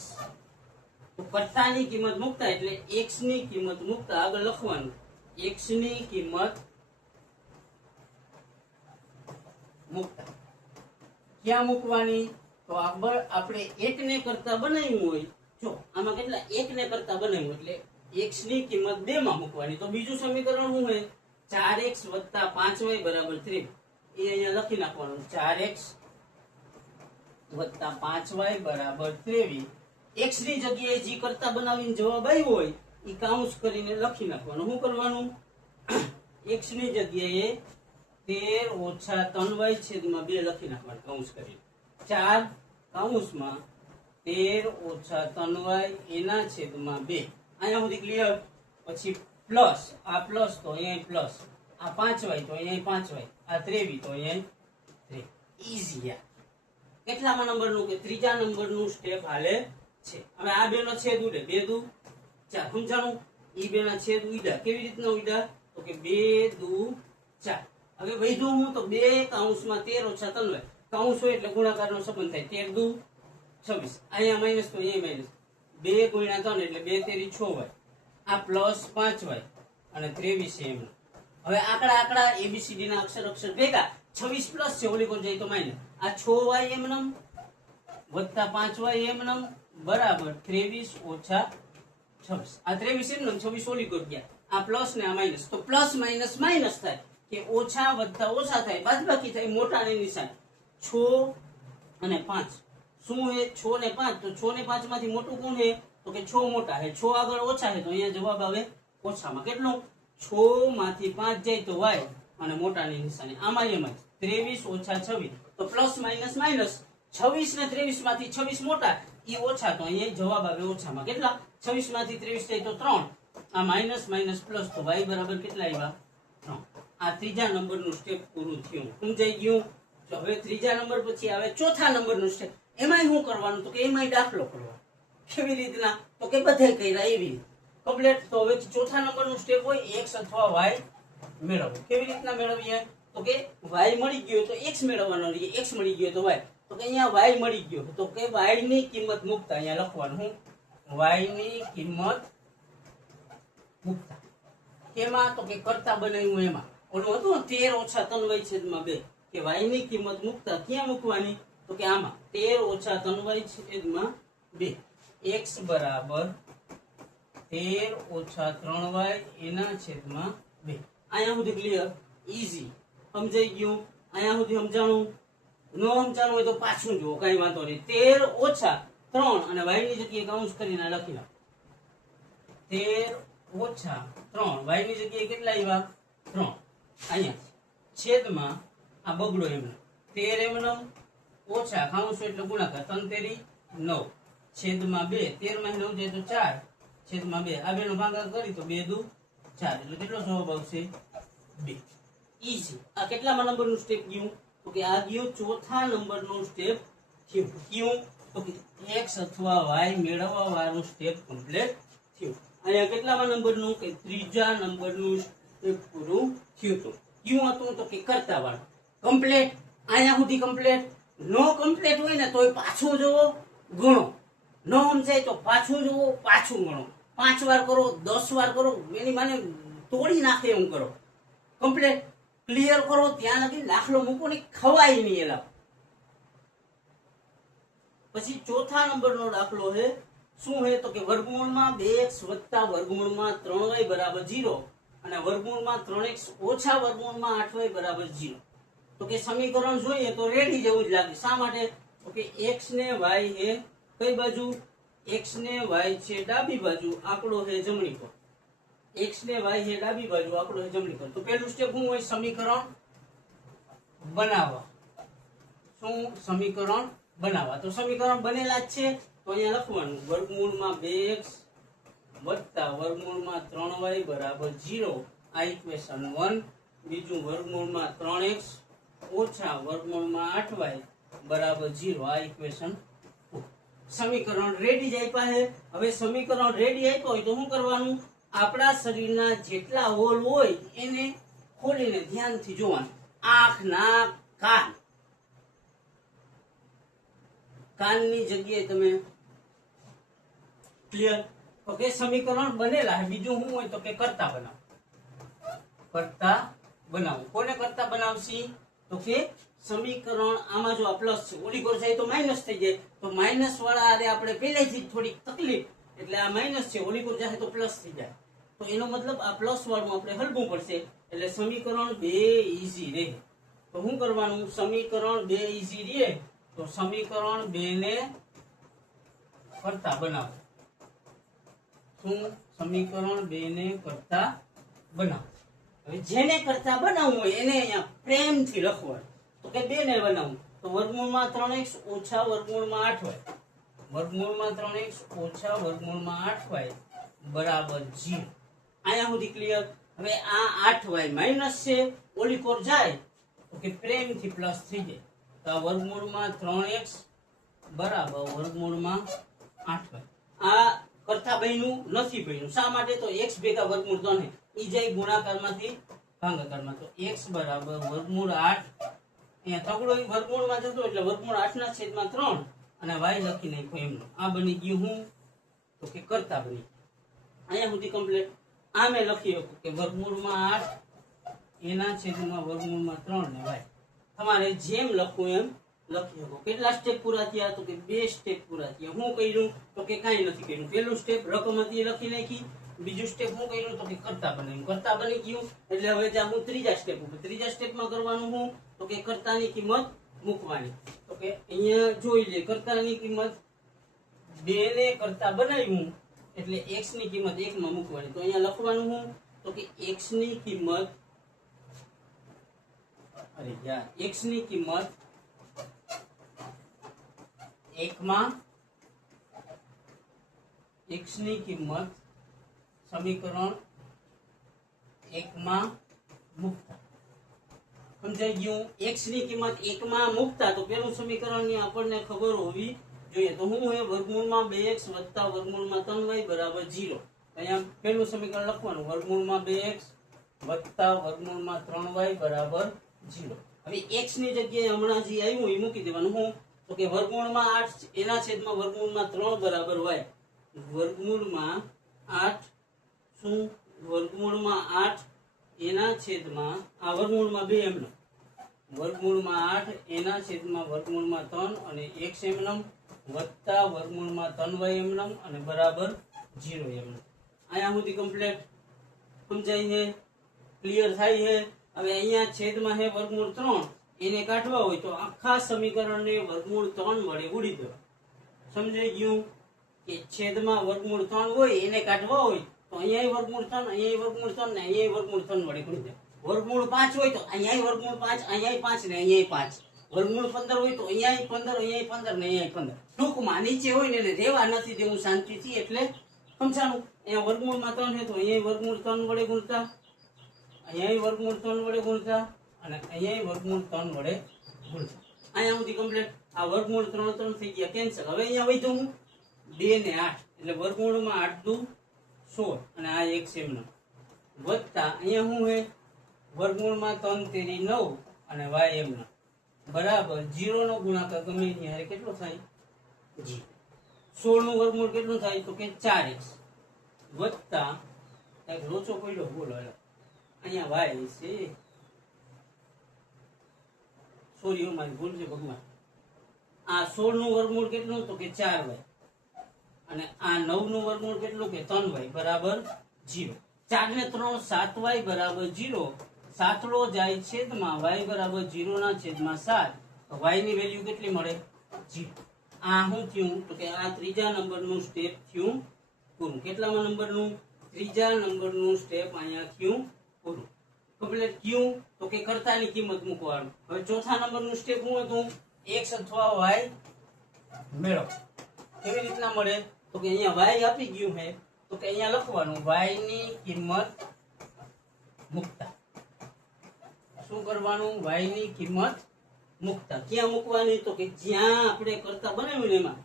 તો કરતાની કિંમત મૂકતા એટલે x ની કિંમત મૂકતા આગળ લખવાનું x ની કિંમત મૂકતા ક્યાં મૂકવાની? તો આપણે 1 ને કરતા બનાવ્યું હોય, જો આમાં કેટલા 1 ને કરતા બનાવ્યું એટલે x ની કિંમત 2 માં મૂકવાની. તો બીજું સમીકરણ શું હોય? 4x + 5y = 23. એ અહીંયા લખી નાખવાનું 4x + 5y = 23. x ની જગ્યાએ જે કરતા બનાવીને જવાબ આવ્યો હોય એ કાઉન્સ કરીને લખી નાખવાનું. શું કરવાનું? x ની જગ્યાએ 13 - 3y / 2 લખી નાખવાનું કાઉન્સ કરીને. 4 કૌંસમાં 13 - 3y એના છેદમાં 2. અહીંયા સુધી ક્લિયર? પછી પ્લસ, આ પ્લસ તો અહીંયા પ્લસ, આ 5y તો અહીંયા 5y, આ 23 તો અહીંયા 3. ઈઝી યાર. કેટલામાં નંબરનું? કે ત્રીજા નંબરનું સ્ટેપ હાલે છે. હવે આ બે નો છેદ ઉડે, 2 દુ 4. સમજાણું? ઈ બે ના છેદ ઉડ્યા. કેવી રીતના ઉડ્યા? તો કે 2 દુ 4. હવે વધ્યું હું તો 2 કૌંસમાં 13 - 3y. કૌંસ હોય એટલે ગુણાકારનો સંબંધ થાય. 13 દુ 26. અહીંયા માઈનસ તો અહીંયા માઈનસ. 2 × 3 એટલે 2 તેરી 6y. આ પ્લસ 5y અને 23 છે એમ. હવે આંકડા ABCD ના અક્ષર ભેગા 26 પ્લસ છે, ઓલી કોણ જાય તો માઈનસ. આ 6y એમનમ વત્તા 5y એમનમ બરાબર 23 - 26. આ 23 એમનમ, 26 ઓલી કોણ ગયા. આ પ્લસ ને આ માઈનસ. તો પ્લસ માઈનસ માઈનસ થાય કે ઓછા વત્તા ઓછા થાય, બાદબાકી થાય, મોટાની નિશાન. 6 અને 5 શું હે? 6 ને 5. તો 6 ને 5 માંથી મોટું કોણ હે? તો કે 6 મોટા હે. 6 આગળ ઓછા હે તો અહીંયા જવાબ આવે ઓછામાં. કેટલું? 6 માંથી 5 જાય તો y અને મોટાની નિશાની. આમાં એમ જ 23 - 26. તો પ્લસ માઈનસ માઈનસ. 26 ને 23 માંથી 26 મોટા, ઈ ઓછા, તો અહીંયા જવાબ આવે ઓછામાં. કેટલા? 26 માંથી 23 જાય તો 3. આ માઈનસ માઈનસ પ્લસ, તો y બરાબર કેટલા આવ્યા? 3. આ ત્રીજા નંબરનું સ્ટેપ પૂરું થયું. સમજાઈ ગયું? તો હવે ત્રીજા નંબર પછી આવે ચોથા નંબરનું સ્ટેપ. એમાંય શું કરવાનું? તો કે એમાંય દાખલો કરવાનો. કેવી રીતના? તો કે બધાય કર્યા એવી કમ્પ્લીટ. તો હવે ચોથા નંબરનું સ્ટેપ હોય x અથવા y મેળવવું. કેવી રીતના મેળવીએ? તો કે y મળી ગયો તો x મેળવવાનો રહીએ, x મળી ગયો તો y. તો કે અહીંયા y મળી ગયો તો કે y ની કિંમત મૂકતા અહીંયા લખવાનું. હું y ની કિંમત મૂકતા કેમાં? તો કે કરતા બનાવ્યું એમાં. ઓલું હતું 13 - 3y / 2. કે y ની કિંમત મૂકતા ક્યાં મૂકવાની? તો કે આમાં 13 - 3y / 2. x બરાબર 13 - 3y એના છેદમાં 2. અહીંયા સુધી ક્લિયર? ઈઝી. સમજાઈ ગયું? અહીંયા સુધી સમજાણું? નો સમજાણું હોય તો પાછું જુઓ, કઈ વાંધો નહીં. 13 - 3 અને y ની જગ્યાએ કૌંસ કરીને લખી નાખો. 13 - 3 y ની જગ્યાએ કેટલા આવ્યા? 3. અહીંયા છેદમાં આ બગડો એમનો 13 એમનો ઓછા કૌંસ એટલે ગુણાકાર 3 તેરી 9 છેદમાં 2. 13 માં 9 જાય તો 4 છેદમાં 2. આ બેનો ભાગાકાર કરી તો 2 દુ 4. એટલે કેટલો જવાબ આવશે? 2. ઈઝી. આ કેટલામાં નંબરનું સ્ટેપ ગયું? તો કે આ ગયું ચોથા નંબરનું સ્ટેપ થયું. ક્યું? તો કે x અથવા y મેળવવા વાળું સ્ટેપ કમ્પ્લીટ થયું. અહીંયા કેટલામાં નંબરનું? કે ત્રીજા નંબરનું સ્ટેપ પૂરું થયું હતું. ક્યું હતું? તો કે કરતા વાળું. કમ્પ્લીટ. અહીંયા સુધી કમ્પ્લીટ. નો કમ્પ્લીટ હોય ને તોય પાછું જોવો, ગણો. નો સમજાય તો પાછું જોવો, પાછું ગણો. 5 વાર કરો, 10 વાર કરો, એની માને તોડી નાખે એવું કરો. કમ્પ્લીટ ક્લિયર કરો. ત્યાં લગી દાખલો મૂકો ને ખવાય નહીં એલા. પછી ચોથા નંબરનો દાખલો છે. શું છે? તો કે વર્ગમૂળમાં 2x વત્તા વર્ગમૂળમાં 3y બરાબર 0 અને વર્ગમૂળમાં 3x ઓછા વર્ગમૂળમાં 8y બરાબર 0. તો કે સમીકરણ જોઈએ તો રેડી જેવું જ લાગે. શા માટે? તો કે x ને y એ કઈ બાજુ? x ને y છે ડાબી બાજુ, આંકડો છે જમણી પર. x ને y છે ડાબી બાજુ, આંકડો છે જમણી પર. તો પહેલું સ્ટેપ શું હોય? સમીકરણ બનાવવા. શું? સમીકરણ બનાવવા. તો સમીકરણ બનેલા જ છે તો અહીંયા લખવાનું વર્ગમૂળમાં 2x વત્તા વર્ગમૂળમાં 3y બરાબર 0. આ ઇક્વેશન 1. બીજું વર્ગમૂળમાં 3x ઓછા વર્ગમૂળમાં 8y બરાબર 0. આ ઇક્વેશન 2. સમીકરણ રેડી જ આપ્યા છે. હવે સમીકરણ રેડી આપ્યો હોય તો શું કરવાનું? આપણા શરીરના જેટલા હોલ હોય એને ખોલીને ધ્યાનથી જોવાનું. આંખ, નાક, કાન કાનની જગ્યાએ તમે ક્લિયર. તો કે સમીકરણ બનેલા છે, બીજું શું હોય તો કે કરતા બનાવો. કરતા બનાવો. કોને કરતા બનાવશી તો કે સમીકરણ આમાં જો આ પ્લસ છે, ઓલી કોર જાય તો માઇનસ થઈ જાય, તો માઇનસ વાળા આરે આપણે પહેલેથી જ થોડીક તકલીફ, એટલે આ માઇનસ છે, ઓલી કોર જાય તો પ્લસ થઈ જાય. તો એનો મતલબ આ પ્લસ વાળું આપણે હલવું પડશે, એટલે સમીકરણ 2 ઈઝી રહે. તો શું કરવાનું, સમીકરણ 2 ઈઝી રહે તો સમીકરણ 2 ને કરતા બનાવો. શું સમીકરણ 2 ને કરતા બનાવો. હવે જેને કરતા બનાવવું હોય એને અહીંયા પ્રેમથી લખવાનું. તો કે 2 ને બનાવવું તો વર્ગમૂળમાં 3x ઓછા વર્ગમૂળમાં 8y, વર્ગમૂળમાં 3x ઓછા વર્ગમૂળમાં 8y બરાબર 0. અહીંયા સુધી ક્લિયર. હવે આ 8y માઇનસ છે, ઓલી કોર જાય તો કે પ્રેમથી પ્લસ થઈ જાય. તો આ વર્ગમૂળમાં 3x બરાબર વર્ગમૂળમાં 8y. આ કરતા બન્યું નથી બન્યું. શા માટે તો x ભેગા વર્ગમૂળ 3 ઈ જાય ગુણાકારમાંથી ભાગાકારમાં. તો x બરાબર વર્ગમૂળ 8, અહીંયા તગડો વર્ગમૂળમાં જતો એટલે વર્ગમૂળ 8 ના છેદમાં 3 અને y લખી નાખ્યો એમનો. આ બની ગયું હું તો કે કરતા બની. અહીંયા સુધી કમ્પ્લીટ. આ મેં લખી શકું કે વર્ગમૂળમાં 8 એના છેદમાં વર્ગમૂળમાં 3 ને y. તમારે જેમ લખવું એમ લખી શકો. કેટલા સ્ટેપ પૂરા થયા તો કે 2 સ્ટેપ પૂરા થયા. હું કર્યું તો કે કાંઈ નથી કર્યું. પહેલું સ્ટેપ રકમ હતી લખી નાખી, બીજું સ્ટેપ હું કર્યું તો કે કરતા બનાવ્યું. કરતા બની ગયું એટલે હવે જ્યાં હું ત્રીજા સ્ટેપ ઉપર, ત્રીજા સ્ટેપમાં કરવાનું હું તો કે કરતાની કિંમત મૂકવાની. તો કે અહીંયા જોઈ લે, કરતાની કિંમત 2 ને કરતા બનાવ્યું એટલે x ની કિંમત 1 માં મૂકવાની. તો અહીંયા લખવાનું હું તો કે x ની કિંમત, અરે યાર, x ની કિંમત 1 માં, x ની કિંમત સમીકરણ 1 માં મૂકતા. સમજાઈ ગયું? x ની કિંમત 1 માં મૂકતા તો પેલું સમીકરણ ની આપણને ખબર હોવી જોઈએ. તો હું હે વર્ગમૂળમાં 2x વત્તા વર્ગમૂળમાં 3y બરાબર 0. અહીંયા પેલું સમીકરણ લખવાનું, વર્ગમૂળમાં 2x વત્તા વર્ગમૂળમાં 3y બરાબર 0. હવે x ની જગ્યાએ હમણાં જે આવ્યું એ મૂકી દેવાનું. હું તો કે વર્ગમૂળમાં 8 એના છેદમાં વર્ગમૂળમાં 3 બરાબર y. વર્ગમૂળમાં 8 શું, વર્ગમૂળમાં 8 એના છેદમાં આ વર્ગમૂળમાં 2 એમનો, વર્ગમૂળમાં 8 એના છેદમાં વર્ગમૂળમાં 3 અને x એમનમ વત્તા વર્ગમૂળમાં 3y એમનમ અને બરાબર 0 એમનમ. અહીંયા સુધી કમ્પ્લીટ. સમજાય છે? ક્લિયર થાય છે? હવે અહીંયા છેદમાં છે વર્ગમૂળ 3, એને કાઢવા હોય તો આખા સમીકરણને વર્ગમૂળ 3 વડે ગુણી દો. સમજાઈ ગયું? કે છેદમાં વર્ગમૂળ 3 હોય એને કાઢવા હોય તો અહીંયા વર્ગમૂળ 3, અહીંયા વર્ગમૂળ 3 ને અહીંયા વર્ગમૂળ 3 વડે ગુણી દો. વર્ગમૂળ 5 હોય તો અહીંયા વર્ગમૂળ 5, અહીંયા 5 ને અહીંયા 5. વર્ગમૂળ 15 હોય તો અહીંયા 15, અહીંયા 15 ને અહીંયા 15. ટૂંકમાં નીચે હોય ને એને રેવા નથી દેવું શાંતિથી, એટલે સમજાણું. અહીંયા વર્ગમૂળમાં 3 છે તો અહીંયા વર્ગમૂળ 3 વડે ગુણતા, અહીંયા વર્ગમૂળ 3 વડે ગુણતા અને અહીંયા વર્ગમૂળ 3 વડે ગુણતા. અહીંયા સુધી કમ્પ્લીટ. આ વર્ગમૂળ 3 3 થઈ ગયા કેન્સલ. હવે અહીંયા વધ્યું હું 2 ને 8 એટલે વર્ગમૂળમાં 8 દુ 16 અને આ એક એમનો વત્તા અહીંયા શું છે વર્ગમૂળમાં 3 તેરી 9 અને y એમનો બરાબર 0 નો ગુણાકાર ગમે એની હારે કેટલો થાય? 16 નું વર્ગમૂળ કેટલું થાય તો કે 4x વત્તા એક લોચો પડ્યો, બોલો અહીંયા y છે, સોરી મારી ભૂલ છે ભગવાન. આ 16 નું વર્ગમૂળ કેટલું તો કે 4y અને આ 9 નું વર્ગમૂળ કેટલું કે 3y બરાબર 0. 4 ને 3 7y બરાબર 0. સાતડો જાય છેદમાં y બરાબર 0 ના છેદમાં 7. તો y ની વેલ્યુ કેટલી મળે? 0. આ શું થયું તો કે આ ત્રીજા નંબરનું સ્ટેપ થયું પૂરું. કેટલામાં નંબરનું? ત્રીજા નંબરનું સ્ટેપ અહીંયા થયું પૂરું. કમ્પ્લીટ થયું. તો કે કરતાની કિંમત મૂકવાનું. હવે ચોથા નંબરનું સ્ટેપ શું હતું? x અથવા y મેળવો. કેવી રીતના મળે તો કે અહીંયા y આપી ગયું છે તો કે અહીંયા લખવાનું y ની કિંમત મૂકતા. શું કરવાનું? y ની કિંમત મૂકતા. ક્યાં મૂકવાની તો કે જ્યાં આપણે કરતા બનાવ્યું ને એમાં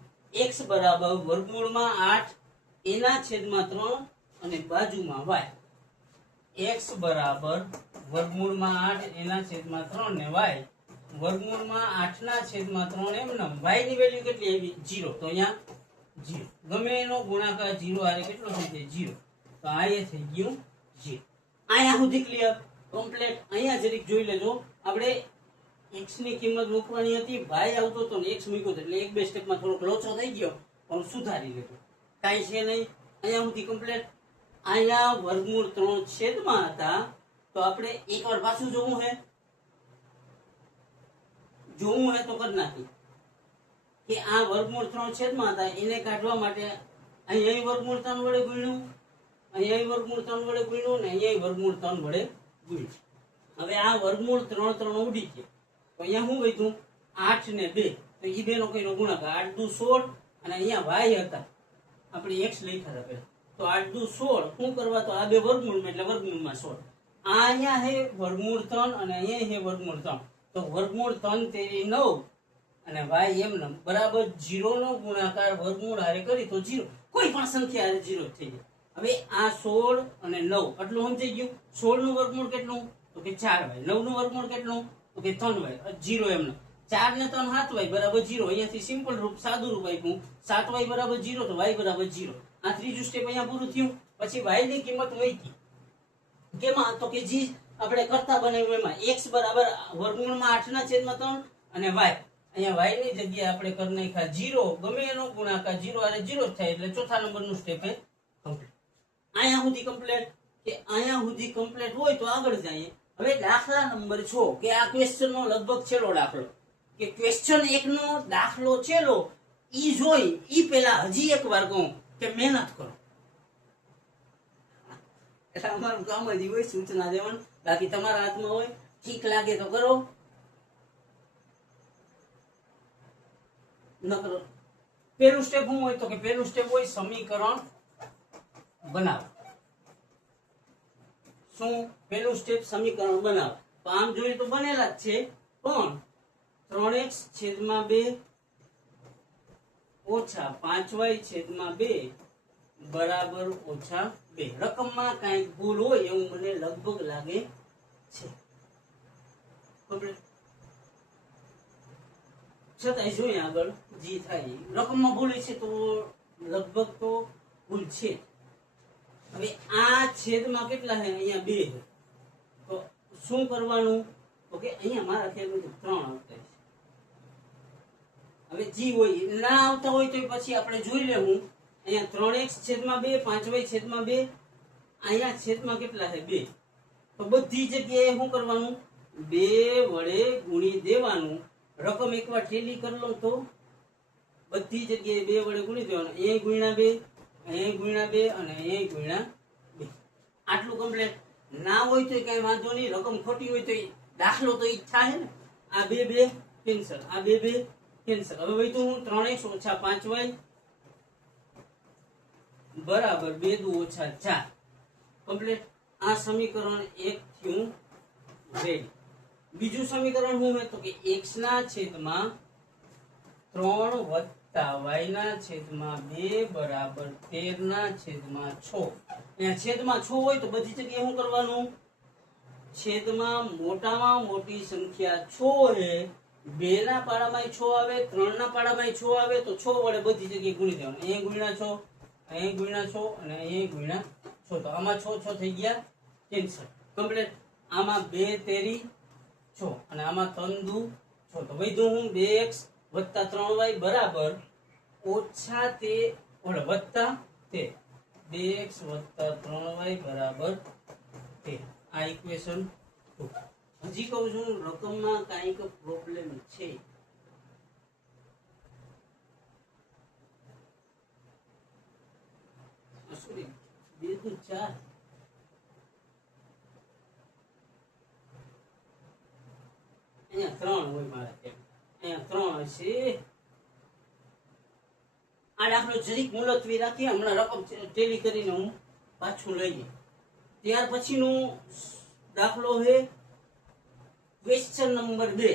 x બરાબર વર્ગમૂળમાં 8 એના છેદમાં 3 અને બાજુમાં y. x બરાબર વર્ગમૂળમાં 8 એના છેદમાં 3 ને y વર્ગમૂળમાં 8/3 એમ y ની વેલ્યુ કેટલી આવી 0 તો અહીંયા 0 ગમે એનો ગુણાકાર 0 આરે કેટલો થઈ જાય 0 તો આ એ થઈ ગયું 0 અહીંયા સુધી ક્લિયર કમ્પ્લીટ અહીંયા જરીક જોઈ લેજો આપણે x ની કિંમત મૂકવાની હતી y આવતો તો ને x મૂક્યો તો એટલે એક બે સ્ટેપમાં થોડોક લોચો થઈ ગયો પણ સુધારી લેજો કાઈ છે નહીં અહીંયા સુધી કમ્પ્લીટ અહીંયા વર્ગમૂળ 3 છેદમાં હતા તો આપણે એકવાર પાછું જોવું હે તો કરી નાખી કે આ વર્ગમૂળ 3 છેદમાં હતા એને કાઢવા માટે અહીંયા વર્ગમૂળ 3 વડે ગુણ્યું અહીંયા વર્ગમૂળ 3 વડે ગુણ્યું ને અહીંયા વર્ગમૂળ 3 વડે ગુણ્યું હવે આ વર્ગમૂળ 3 ઉડી છે તો અહીંયા શું વધ્યું 8 ને 2 તો એ બે નો કઈનો ગુણાકાર 8 દુ 16 અને અહીંયા y હતા આપણે x લખ્યા હતા તો 8 દુ 16 શું કરવા તો આ બે વર્ગમૂળ એટલે વર્ગમૂળમાં 16 આ અહીંયા હે વર્ગમૂળ 3 અને અહીંયા હે વર્ગમૂળ 3 તો વર્ગમૂળ 3 તેરી 9 અને y એમ બરાબર 0 નો ગુણાકાર વર્ગમૂળ હારે કરી તો 0 કોઈ પણ સંખ્યા હારે 0 થઈ જાય હવે આ 16 અને 9 આટલું સમજાઈ ગયું 16 નું વર્ગમૂળ કેટલું તો કે 4y 9 નું વર્ગમૂળ કેટલું તો કે 3y 0 એમ 4 ને 3 7y બરાબર 0 અહીંયાથી સિમ્પલ રૂપ સાદું રૂપ આપ્યું 7y બરાબર 0 તો y બરાબર 0 આ ત્રીજું સ્ટેપ અહીંયા પૂરું થયું પછી y ની કિંમત મૂકી કેમાં તો કે જી આપણે કરતા બનાવ્યું એમાં x બરાબર વર્ગમૂળમાં 8/3 અને y અહીંયા y ની જગ્યાએ આપણે કરી નાખ્યા 0 ગમે એનો ગુણાકાર 0 આરે 0 થાય એટલે ચોથા નંબરનું સ્ટેપ એ કમ્પ્લીટ અહીંયા સુધી કમ્પ્લીટ કે અહીંયા સુધી કમ્પ્લીટ હોય તો આગળ જઈએ હવે દાખલા નંબર 6 કે આ ક્વેશ્ચન નો લગભગ છેલ્લો દાખલો કે ક્વેશ્ચન 1 નો દાખલો છેલ્લો ઈ જોઈ ઈ પહેલા હજી એકવાર કહું કે મહેનત કરો એટલે અમારું કામ જ હોય સૂચના દેવાનું બાકી તમારા હાથમાં હોય ઠીક લાગે તો કરો ન કરો પહેલું સ્ટેપ શું હોય તો કે પહેલું સ્ટેપ હોય સમીકરણ બનાવો શું પહેલું સ્ટેપ સમીકરણ બનાવો તો આમ જોઈએ તો બનેલા જ છે પણ 3x/2 ઓછા 5y/2 બરાબર ઓછા 2 રકમમાં કઈ ભૂલ હોય એવું મને લગભગ લાગે છે છતાંય જોઈએ આગળ જી થાય રકમમાં ભૂલ છે તો લગભગ તો ભૂલ છે હવે આ છેદમાં કેટલા છે અહીંયા 2 છે તો શું કરવાનું તો કે અહીંયા મારા ખ્યાલ મુજબ 3 આવતા છે હવે જી હોય ના આવતા હોય તો પછી આપણે જોઈ લેવું અહીંયા 3x/2 5y/2 અહીંયા છેદમાં કેટલા છે 2 તો બધી જગ્યાએ શું કરવાનું 2 વડે ગુણી દેવાનું રકમ એકવાર ઠેલી કરી લો તો બધી જગ્યાએ 2 વડે ગુણી દેવાનું અહીં ગુણ્યા 2 અહીં ગુણ્યા 2 અને અહીં ગુણ્યા 2 આટલું કમ્પ્લીટ ના હોય તો કઈ વાંધો નહીં રકમ ખોટી હોય તો દાખલો તો ઈ થાય ને આ 2 કેન્સલ આ 2 કેન્સલ હવે વૈતું હું 3x - 5y બરાબર 2 દુ - 4 કમ્પ્લીટ આ સમીકરણ 1 થયું રેડી બીજું સમીકરણ શું હોય તો કે x/3 + y/2 બરાબર 13/6 અહીંયા છેદમાં 6 હોય તો બધી જગ્યાએ શું કરવાનું છેદમાં મોટામાં મોટી સંખ્યા 6 છે 2 ના પાડામાં 6 આવે 3 ના પાડામાં 6 આવે તો 6 વડે બધી જગ્યાએ ગુણી દેવાનું અહીં ગુણ્યા 6 અહીં ગુણ્યા 6 અને અહીં ગુણ્યા 6 તો આમાં 6 થઈ ગયા કેન્સલ કમ્પ્લીટ આમાં 2 તેરી 6 અને આમાં 3 દુ 6 તો વધ્યું હું 2x + 3y બરાબર ઓછા તે ઓલે વત્તા તે 2x + 3y બરાબર 13 આ ઇક્વેશન 2 હજી કહું છું રકમમાં કાંઈક પ્રોબ્લેમ છે સોરી 2 દુ 4 અહીંયા 3 હોય મારા અહીંયા 3 હશે આ દાખલો જરીક મુલતવી રાખી હમણાં રકમ ટેલી કરીને હું પાછું લઈએ ત્યાર પછીનો દાખલો છે ક્વેશ્ચન નંબર 2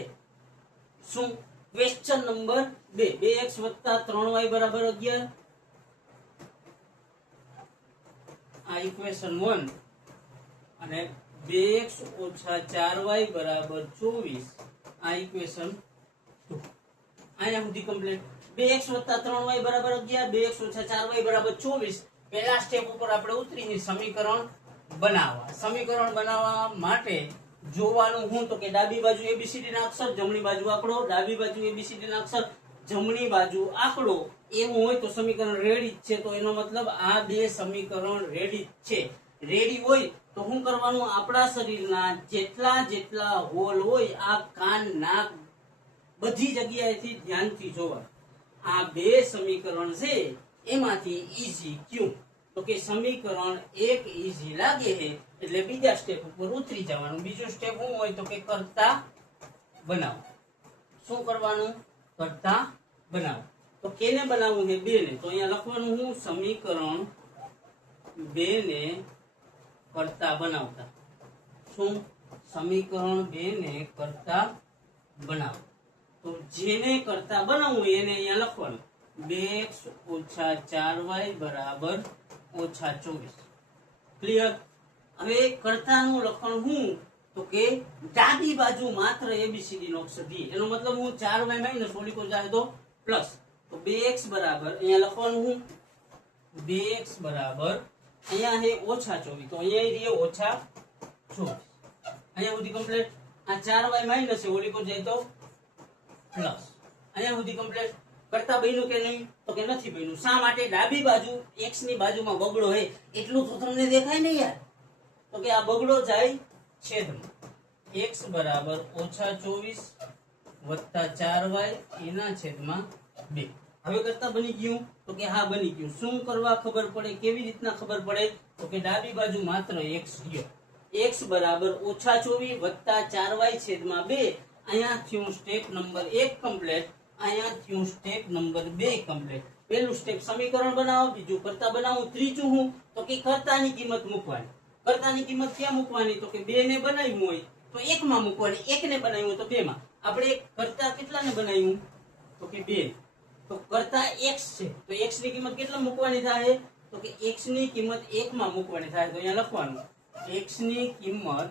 શું ક્વેશ્ચન નંબર 2 2x + 3y બરાબર 11 આ ઇક્વેશન 1 અને 2x - 4y બરાબર 24 આ ઇક્વેશન 2 અહીંયા સુધી કમ્પ્લીટ 2x + 3y બરાબર 11 2x - 4y બરાબર 24 પહેલા સ્ટેપ ઉપર આપણે ઉતરીને સમીકરણ બનાવવા માટે જોવાનું હું તો કે ડાબી બાજુ ABCD ના અક્ષર જમણી બાજુ આંકડો ડાબી બાજુ ABCD ના અક્ષર જમણી બાજુ આંકડો એવું હોય તો સમીકરણ રેડી જ છે તો એનો મતલબ આ બે સમીકરણ રેડી જ છે રેડી હોય તો શું કરવાનું આપણા શરીરના જેટલા હોલ હોય આ કાન નાક બધી જગ્યાએથી ધ્યાનથી જોવા આ બે સમીકરણ છે એમાંથી ઈઝી ક્યુ તો કે સમીકરણ એક ઈઝી લાગે છે એટલે બીજા સ્ટેપ ઉપર ઉતરી જવાનું બીજો સ્ટેપ શું હોય તો કે કરતા બનાવો શું કરવાનું કરતા બનાવો તો કેને બનાવવું છે બે ને તો અહીંયા લખવાનું હું સમીકરણ બે ને કરતા બનાવતા શું સમીકરણ બે ને કરતા બનાવો તો જેને કરતા બનાવવું એને અહીંયા લખવાનું 2x - 4y બરાબર -24 ક્લિયર હવે કરતાનું લખણ હું તો કે ડાબી બાજુ માત્ર ABCD નો અક્ષર દી એનો મતલબ હું 4y - ઓલી કો જાય તો પ્લસ તો 2x બરાબર અહીંયા લખવાનું હું 2x બરાબર અહીંયા છે -24 તો અહીંયા રહે -24 અહીંયા સુધી કમ્પ્લીટ આ 4y છે ઓલી કો જાય તો પ્લસ અહીંયા સુધી કમ્પ્લીટ કરતા બન્યું કે નહીં તો કે નથી બન્યું શા માટે ડાબી બાજુ x ની બાજુમાં બગડો છે એટલું તો તમને દેખાય ને યાર તો કે આ બગડો જાય છેદમાં x બરાબર -24 + 4y એના છેદમાં 2 હવે કરતા બની ગયું તો કે હા બની ગયું શું કરવા ખબર પડે કેવી રીતના ખબર પડે તો કે ડાબી બાજુ માત્ર x ગયો x બરાબર -24 + 4y છેદમાં 2 અહીંયા થયું સ્ટેપ નંબર 1 કમ્પ્લીટ અહીંયા થયું સ્ટેપ નંબર 2 કમ્પ્લીટ પહેલું સ્ટેપ સમીકરણ બનાવો બીજું કરતા બનાવું ત્રીજું હું તો કે કરતાની કિંમત મૂકવાની કરતાની કિંમત ક્યાં મૂકવાની તો કે 2 ને બનાવ્યું હોય તો 1 માં મૂકવાની 1 ને બનાવ્યું હોય તો 2 માં આપણે કરતા કેટલાને બનાવ્યું તો કે 2 તો કરતા x છે તો x ની કિંમત કેટલા મૂકવાની થાય તો કે x ની કિંમત 1 માં મૂકવાની થાય તો અહીંયા લખવાનું x ની કિંમત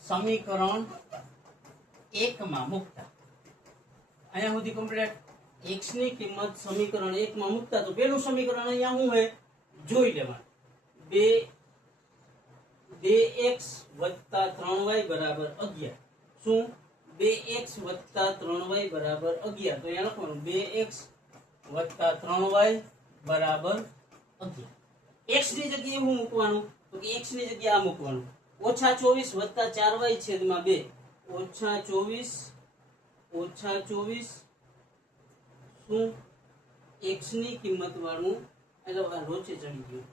સમીકરણ 1 માં મૂકતા અહીંયા સુધી કમ્પ્લીટ x ની કિંમત સમીકરણ 1 માં મૂકતા તો પહેલું સમીકરણ અહીંયા શું છે જોઈ લેવાનું 2x + 3y બરાબર 11 શું 2x + 3y બરાબર 11 તો અહીંયા લખવાનું 2x + 3y બરાબર 11 x ની જગ્યાએ શું મૂકવાનું તો કે x ની જગ્યાએ આ મૂકવાનું -24 + 4y છેદમાં 2 -24 શું x ની કિંમત વાળું એટલે આ રોચે ચડી ગયું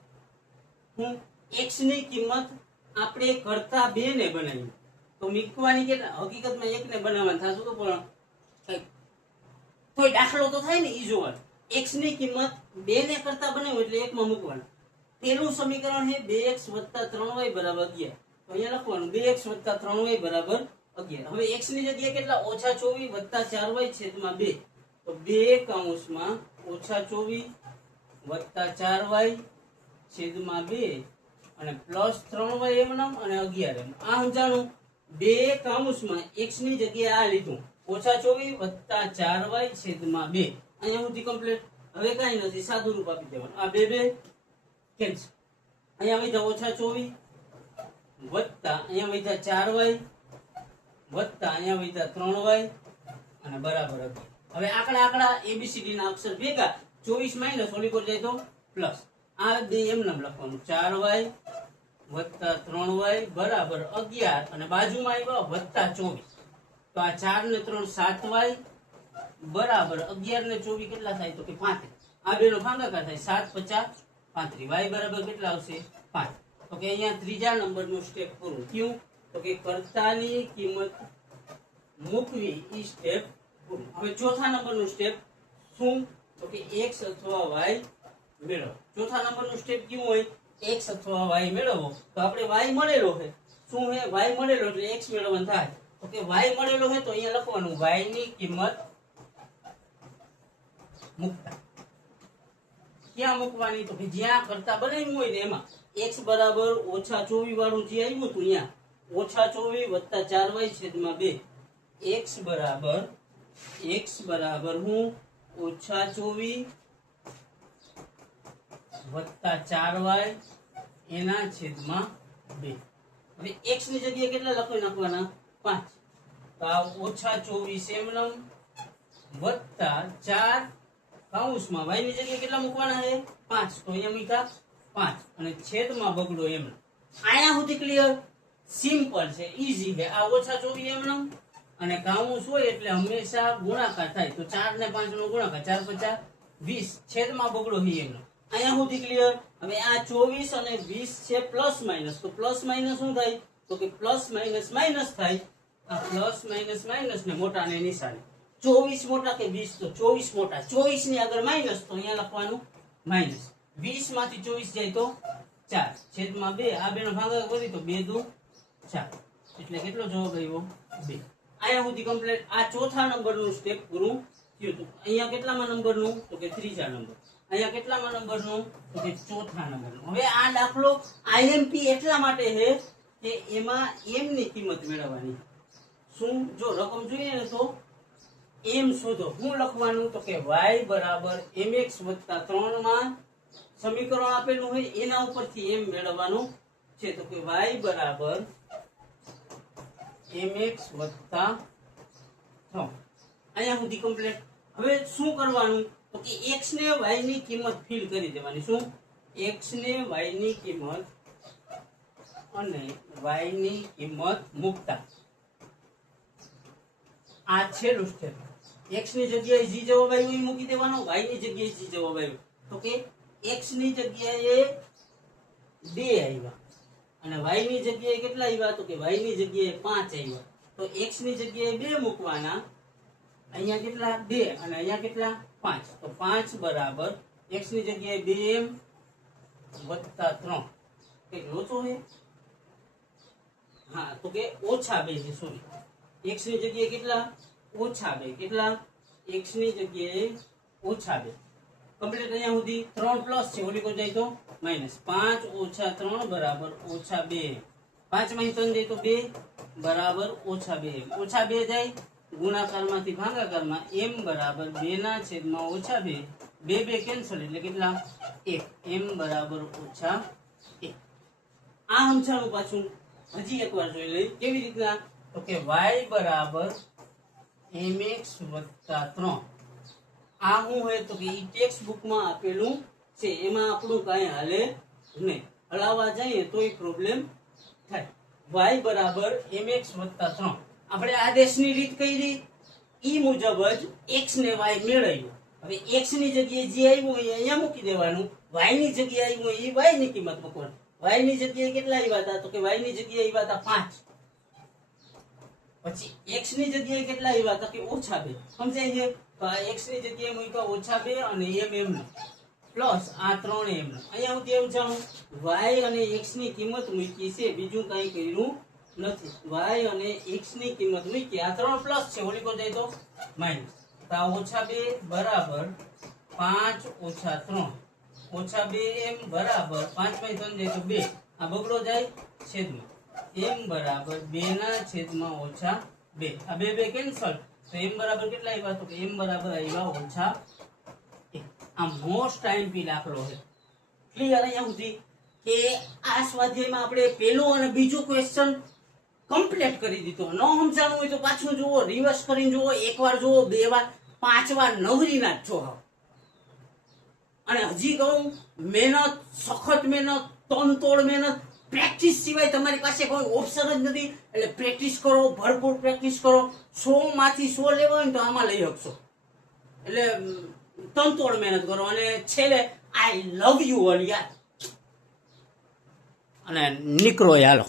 હું x ની કિંમત આપણે કરતા 2 ને બનાવી તો મૂકવાની કે હકીકતમાં 1 ને બનાવવાનું થાતું તો પણ કોઈ દાખલો તો થાય ને ઈ જોવાનું x ની કિંમત 2 ને કરતા બનાવ્યું એટલે 1 માં મૂકવાનું પેલું સમીકરણ છે 2x + 3y બરાબર 11 તો અહીંયા લખવાનું 2x + 3y બરાબર 11 હવે x ની જગ્યાએ કેટલા -24 + 4y છેદમાં 2 તો 2 કૌંસમાં -24 + 4y છેદમાં 2 અને +3y એમ નામ અને 11 એમ આ સમજાણું 2 કૌંસમાં x ની જગ્યાએ આ લીધું -24 + 4y છેદમાં 2 અહીંયા સુધી કમ્પ્લીટ હવે કાઈ નથી સાદું રૂપ આપી દેવાનું આ 2 કેન્સલ અહીંયા વધ્યા -24 અહીંયા વધ્યા 4y અહીંયા વધ્યા 3y અને બરાબર 11 હવે આંકડા ABCD ના અક્ષર ભેગા 24 - ઓલી પર જાય તો પ્લસ આ બે એમ નામ લખવાનું 4y + 3y બરાબર 11 અને બાજુમાં આવ્યો +24 તો આ 4 ને 3 7y બરાબર 11 ને 24 કેટલા થાય તો કે 35 આ બેનો ભાગાકાર થાય 7 × 5 = 35 y બરાબર કેટલા આવશે 5 તો કે અહીંયા ત્રીજા નંબરનું સ્ટેપ પૂરું થયું તો કે કરતાની કિંમત મૂકવી ઈ સ્ટેપ પૂરું હવે ચોથા નંબરનું સ્ટેપ શું તો કે x અથવા y મેળવો ચોથા નંબરનું સ્ટેપ કેવું હોય x અથવા y મેળવો તો આપણે y મળેલો છે શું છે y મળેલો એટલે x મેળવવાનું થાય તો કે y મળેલો છે તો અહીંયા લખવાનું y ની કિંમત મૂકતા ક્યાં મૂકવાની તો કે જ્યાં કરતા બનાવ્યું હોય ને એમાં x બરાબર -24 વાળું જે આવ્યું હતું અહીંયા -24 + 4y છેદમાં 2 x બરાબર હું -24 વત્તા 4y એના છેદમાં 2. હવે x ની જગ્યાએ કેટલા લખી નાખવાના? 5. તો આ -24 એમનેમ વત્તા 4 કૌંસમાં y ની જગ્યાએ કેટલા મૂકવાના છે? 5. તો અહીંયા મૂક્યા 5 અને છેદમાં બગડો એમ. આયા સુધી ક્લિયર? સિમ્પલ છે, ઈઝી છે. આ -24 એમનેમ અને કૌંસ હોય એટલે હંમેશા ગુણાકાર થાય. તો 4 ને 5 નો ગુણાકાર 4 × 5 = 20. છેદમાં બગડો હી એમનો. અહીંયા સુધી ક્લિયર? હવે આ 24 અને 20 છે પ્લસ માઇનસ. તો પ્લસ માઇનસ શું થાય? તો કે પ્લસ માઇનસ માઇનસ થાય. આ પ્લસ માઇનસ માઇનસ ને મોટા ને નિશાની. 24 મોટા કે 20? તો 24 મોટા. 24 ની આગળ માઇનસ તો અહીંયા લખવાનું માઇનસ. 20 માંથી 24 જાય તો 4 છેદમાં 2. આ બેનો ભાગાકાર કરી તો 2 દુ 4. એટલે કેટલો જવાબ આવ્યો? 2. અહીંયા સુધી કમ્પ્લીટ. આ ચોથા નંબરનું સ્ટેપ પૂરું થયું. તો અહીંયા કેટલામાં નંબરનું? તો કે ત્રીજા નંબર. અહીંયા કેટલામાં નંબરનું? તો કે ચોથા નંબરનું. હવે આ દાખલો IMP એટલા માટે છે કે એમાં m ની કિંમત મેળવવાની. શું? જો રકમ જોઈએ ને તો m શોધો. શું લખવાનું? તો કે y બરાબર mx વત્તા 3 માં સમીકરણ આપેલું હોય એના ઉપરથી m મેળવવાનું છે. તો કે y બરાબર mx વત્તા 3. અહીંયા સુધી કમ્પ્લીટ. હવે શું કરવાનું? તો કે x ને y ની કિંમત ફિલ કરી દેવાની. શું? x ને y ની કિંમત અને y ની કિંમત મૂકતા આ છેલ્લું સ્ટેપ. x ની જગ્યાએ g જવાબ આવ્યો એ મૂકી દેવાનો, y ની જગ્યાએ g જવાબ આવ્યો. તો કે x ની જગ્યાએ 2 આવ્યા અને y ની જગ્યાએ કેટલા આવ્યા? તો કે y ની જગ્યાએ 5 આવ્યા. તો x ની જગ્યાએ 2 મૂકવાના. અહીંયા કેટલા? 2 અને અહીંયા કેટલા? 5. તો 5 બરાબર x ની જગ્યાએ 2m વત્તા 3. કઈક લોચો છે? હા, તો કે -2 છે. સોરી, x ની જગ્યાએ કેટલા? -2. કેટલા? x ની જગ્યાએ -2. કમ્પ્લીટ. અહીંયા સુધી 3 પ્લસ છે, ઓલી કોઈ જાય તો માઈનસ. 5 - 3 બરાબર -2. 5 માંથી 3 જાય તો 2 બરાબર -2. -2 જાય ગુણાકારમાંથી ભાગાકારમાં. m બરાબર 2 ના છેદમાં -2. 2 કેન્સલ એટલે કેટલા? 1. m બરાબર -1. આ સમજાણું પાછું હજી એકવાર જોઈ લઈ. કેવી રીતના? તો કે y બરાબર mx વત્તા 3. આ શું હોય? તો કે ઈ ટેક્સ્ટ બુકમાં આપેલું છે, એમાં આપણું કાંઈ હાલે નહીં. હલાવવા જઈએ તોય પ્રોબ્લેમ થાય. y બરાબર mx વત્તા 3. આપણે આદેશની રીત કઈ રીત? ઈ મુજબ જ x ને y મેળવ્યું. હવે x ની જગ્યાએ જે આવ્યું એ અહીંયા મૂકી દેવાનું, y ની જગ્યાએ આવ્યું એ y ની કિંમત મૂકવાની. y ની જગ્યાએ કેટલા આવ્યા હતા? તો કે y ની જગ્યાએ આવ્યા હતા 5. પછી x ની જગ્યાએ કેટલા આવ્યા હતા? કે -2. સમજાય છે? તો આ x ની જગ્યાએ મૂક્યા -2 અને m પ્લસ આ 3m. અહીંયા હું તેમ જાણું y અને x ની કિંમત મૂકી છે, બીજું કાંઈ કર્યું નથી. y અને x ની કિંમત મૂકી. આ 3 પ્લસ છે, ઓલી કો જાય તો માઈનસ. તો આ -2 બરાબર 5 - 3. -2m બરાબર 5 માંથી 3 જાય તો 2. આ બગડો જાય છેદમાં. m બરાબર 2 ના છેદમાં -2. આ 2 કેન્સલ. તો m બરાબર કેટલા આવ્યા? તો કે m બરાબર આવ્યા -1. આ મોસ્ટ આઈએમપી દાખલો છે. ક્લિયર? અહીંયા સુધી કે આ સ્વાધ્યાયમાં આપણે પહેલો અને બીજો ક્વેશ્ચન કમ્પ્લીટ કરી દીધો. ન સમજાણું હોય તો પાછું જુઓ, રિવર્સ કરીને જુઓ, એકવાર જુઓ, 2 વાર, 5 વાર નવરીના જ જો. અને હજી કહું, મહેનત, સખત મહેનત, તનતોડ મહેનત, પ્રેક્ટિસ સિવાય તમારી પાસે કોઈ ઓપ્શન જ નથી. એટલે પ્રેક્ટિસ કરો, ભરપૂર પ્રેક્ટિસ કરો. 100 માંથી 100 લેવા હોય ને તો આમાં લઈ શકશો. એટલે તનતોડ મહેનત કરો અને છેલ્લે આઈ લવ યુ ઓલ યાર. અને નીકળો હાલો.